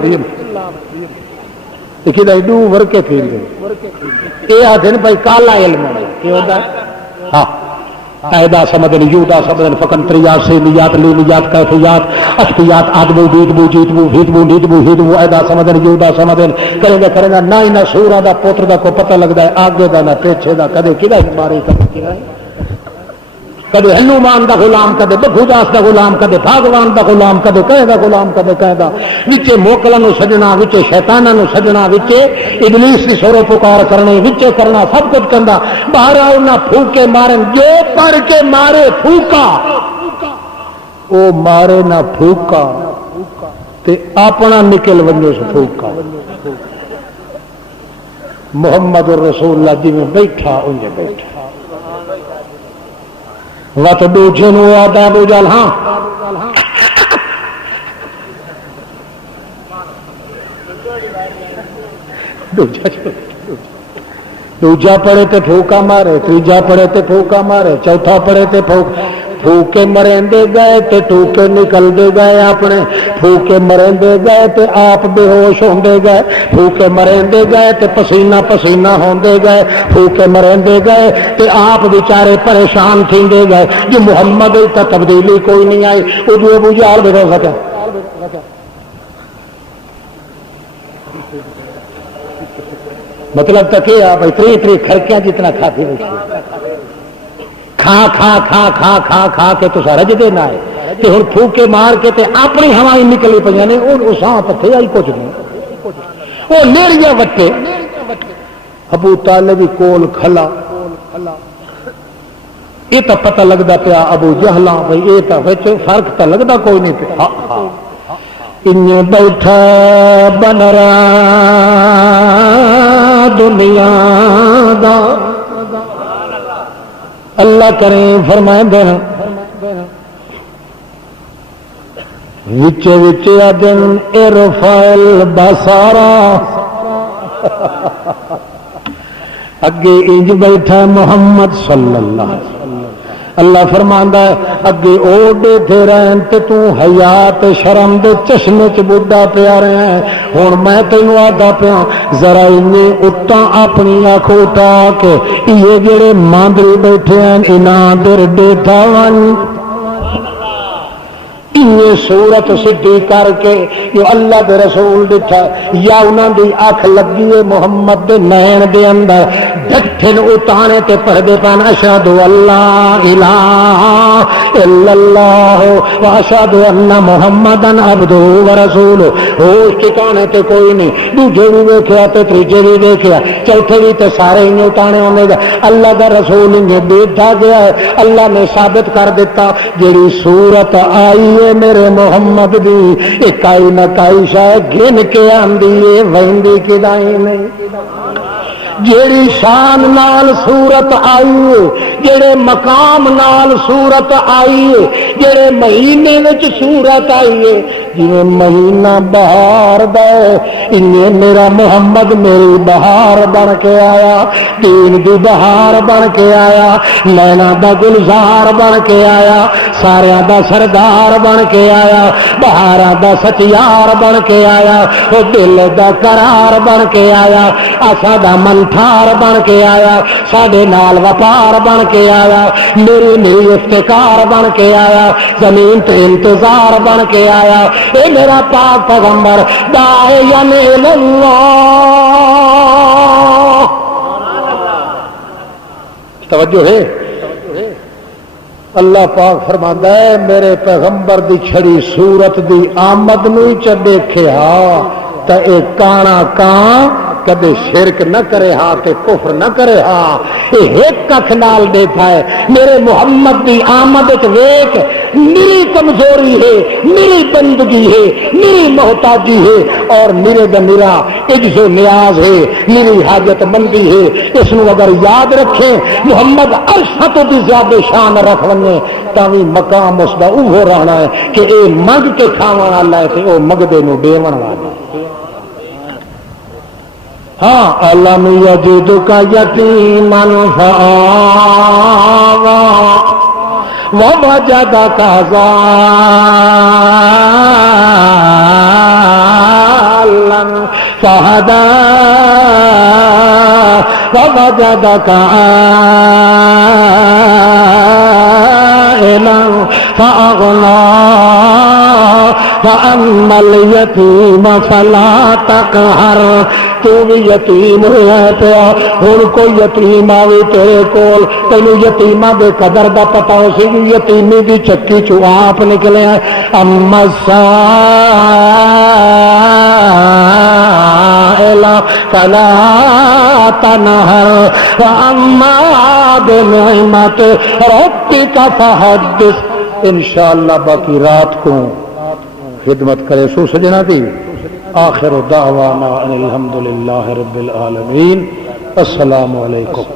لیکن ایڈو ورکے تھی یہ آتے ہیں بھائی کالا علم ہاں ایدا سمدن یودا سمدن فکن تریات سیلیات لیلیات کیفیات اشتیات آدمو بیدمو جیتمو ہیتمو نیدمو ہیدمو ایدا سمدن یودا سمدن کریں گا نہ ہی نہ سورا دا پوتر دا کو پتہ لگتا ہے آگے دا نہ پیچھے دا کدے کدھا ہی مارے کدے ہنومان دا غلام کدے بخوداس دا غلام کدے بھاگوان دا غلام کدے کہے دا غلام کدے کہے دا وچے موکلا نو سجنا وچے شیطانہ نو سجنا وچے ابلیس کی سورو پکار کرنے وچے کرنا سب کچھ کرنا باہر آؤ نہ پھوکے مارن جو پڑھ کے مارے پھوکا او مارے نہ پھوکا تے اپنا نکل ونجو سے پھوکا محمد الرسول اللہ جی میں بیٹھا انجے بیٹھا وقت دوجھے نو آدھا ابو جہل ہاں دوجا پڑے تے پھوکا مارے تیجا پڑے تے پھوکا مارے چوتھا پڑے تے پھوکے مرندے گئے تے ٹوکے نکل دے گئے اپنے پھوکے مرندے گئے تے آپ بے ہوش ہوندے گئے پھوکے مرندے گئے تے پسینہ پسینہ ہوندے گئے پھوکے مرندے گئے تے آپ بیچارے پریشان تھیندے گئے جو محمد تا تبدیلی کوئی نہیں آئی ادو ابو جہل بھی ہو سکے مطلب تک یہ بھائی تری تری کھڑکیاں جتنا کھاتی رکھی کھا کھا کھا کھا کھا کھا کے تو سارا جدے نہ آئے تے ہن پھوکے مار کے تے اپنی ہوائیں نکلی پہ نے وہ ساں پتھے آئی کچھ نہیں وہ لیڑیاں وٹے ابو طالب کول کھلا یہ تو پتہ لگتا پیا ابو جہلاں بھائی یہ تو فرق تو لگتا کوئی نہیں پیا ان بیٹھا بنرا دنیا دا اللہ کریں فرمائیں دین وچے وچے آدن ارفائل بسارا اگے انج بیٹھا محمد صلی اللہ علیہ وسلم اللہ فرماندا ہے اگے او بیٹھے رہن تے تو حیات شرم دے چشمے چ بڈھا پیا رہے ہیں ہن میں تینوں آدا پیا ذرا انہیں اٹھاں اپنی اکھ اٹھا کے یہ جڑے ماندری بیٹھے ہیں انہاں در ڈیٹھا ون یہ صورت سدھی کر کے جو اللہ دے رسول ڈٹھا یا انہاں دی اکھ لگی ہے محمد دے نین دے اندر ڈٹھن اتانے تے پڑھدے پان اشہد اللہ الہ الا اللہ واشہد ان محمدن عبدہ ورسولہ ہوش ٹھکانے تے کوئی نہیں دوجے بھی ویکھیا تے تیجے بھی ویکھیا چوتھے بھی تے سارے انہیں اتانے ہونے گا اللہ دا رسول انہیں بیٹھا گیا ہے اللہ نے ثابت کر دیتا جیڑی صورت آئی ہے میرے محمد دی اکائی نہ کائی شاید گن کے آندی وہندی کدائی نہیں جیڑی شان نال صورت آئی جیڑے مقام نال صورت آئی جیڑے مہینے وچ صورت آئی جی مہینہ بہار دے انہیں میرا محمد میری بہار بن کے آیا دین دی بہار بن کے آیا لینا دا گلزار بن کے آیا سارا دا سردار بن کے آیا بہارا دا سچیار بن کے آیا وہ دل دا قرار بن کے آیا آسا دا منتھار بن کے آیا ساڈے نال وپار بن کے آیا میری افتخار بن کے آیا زمین تے انتظار بن کے آیا اے میرا پاک پیغمبر داعیاً اللہ توجہ ہے اللہ پاک فرماندا ہے میرے پیغمبر دی چھڑی صورت دی آمد نو ہی چ دیکھیا تے اے کانا کان کدے شرک نہ کرے ہاں تے کفر نہ کرے ہاں یہ ایک کھ نال دیکھا ہے میرے محمد دی آمد ویک میری کمزوری ہے میری بندگی ہے میری محتاجی ہے اور میرے دا میرا عجز و نیاز ہے میری حاجت مندی ہے اس نو اگر یاد رکھیں محمد عرش تو بھی زیادہ شان رکھ ونے تاوی مقام اس دا اوہو رہنا ہے کہ اے منگ کے کھاون والا ہے تے او مگدے نو دیون والا ہاں علم یجدک یتیما فآوی ووجدک ضالا فہدی فهدى ووجدك عائلا فأغنى فأما اليتيم فلا تقهر تو بھی یتیم ہوا پیا ہن کوئی یتیم آوے تیرے کول تینوں یتیماں دے قدر دا پتہ ہو سی یتیمی دی چکی چوں آپ نکلے اما السائل فلا تنہر واما بنعمت ربک فحدث انشاءاللہ باقی رات کو خدمت کرے سو سجنا دی آخر دعوانا ان الحمدللہ رب العالمین السلام علیکم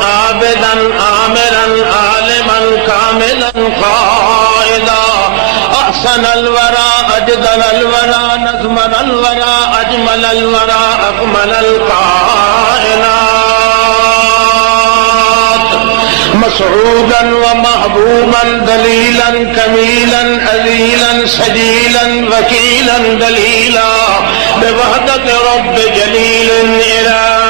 عابدا عامرا عالما كاملا قائدا احسن الورى اجدل الورى نظمن الورى اجمل الورى اكمل الكائنات مسعودا ومحبوبا دليلا كميلا أذيلا سجيلا وكيلا دليلا بوحدة رب جليل إله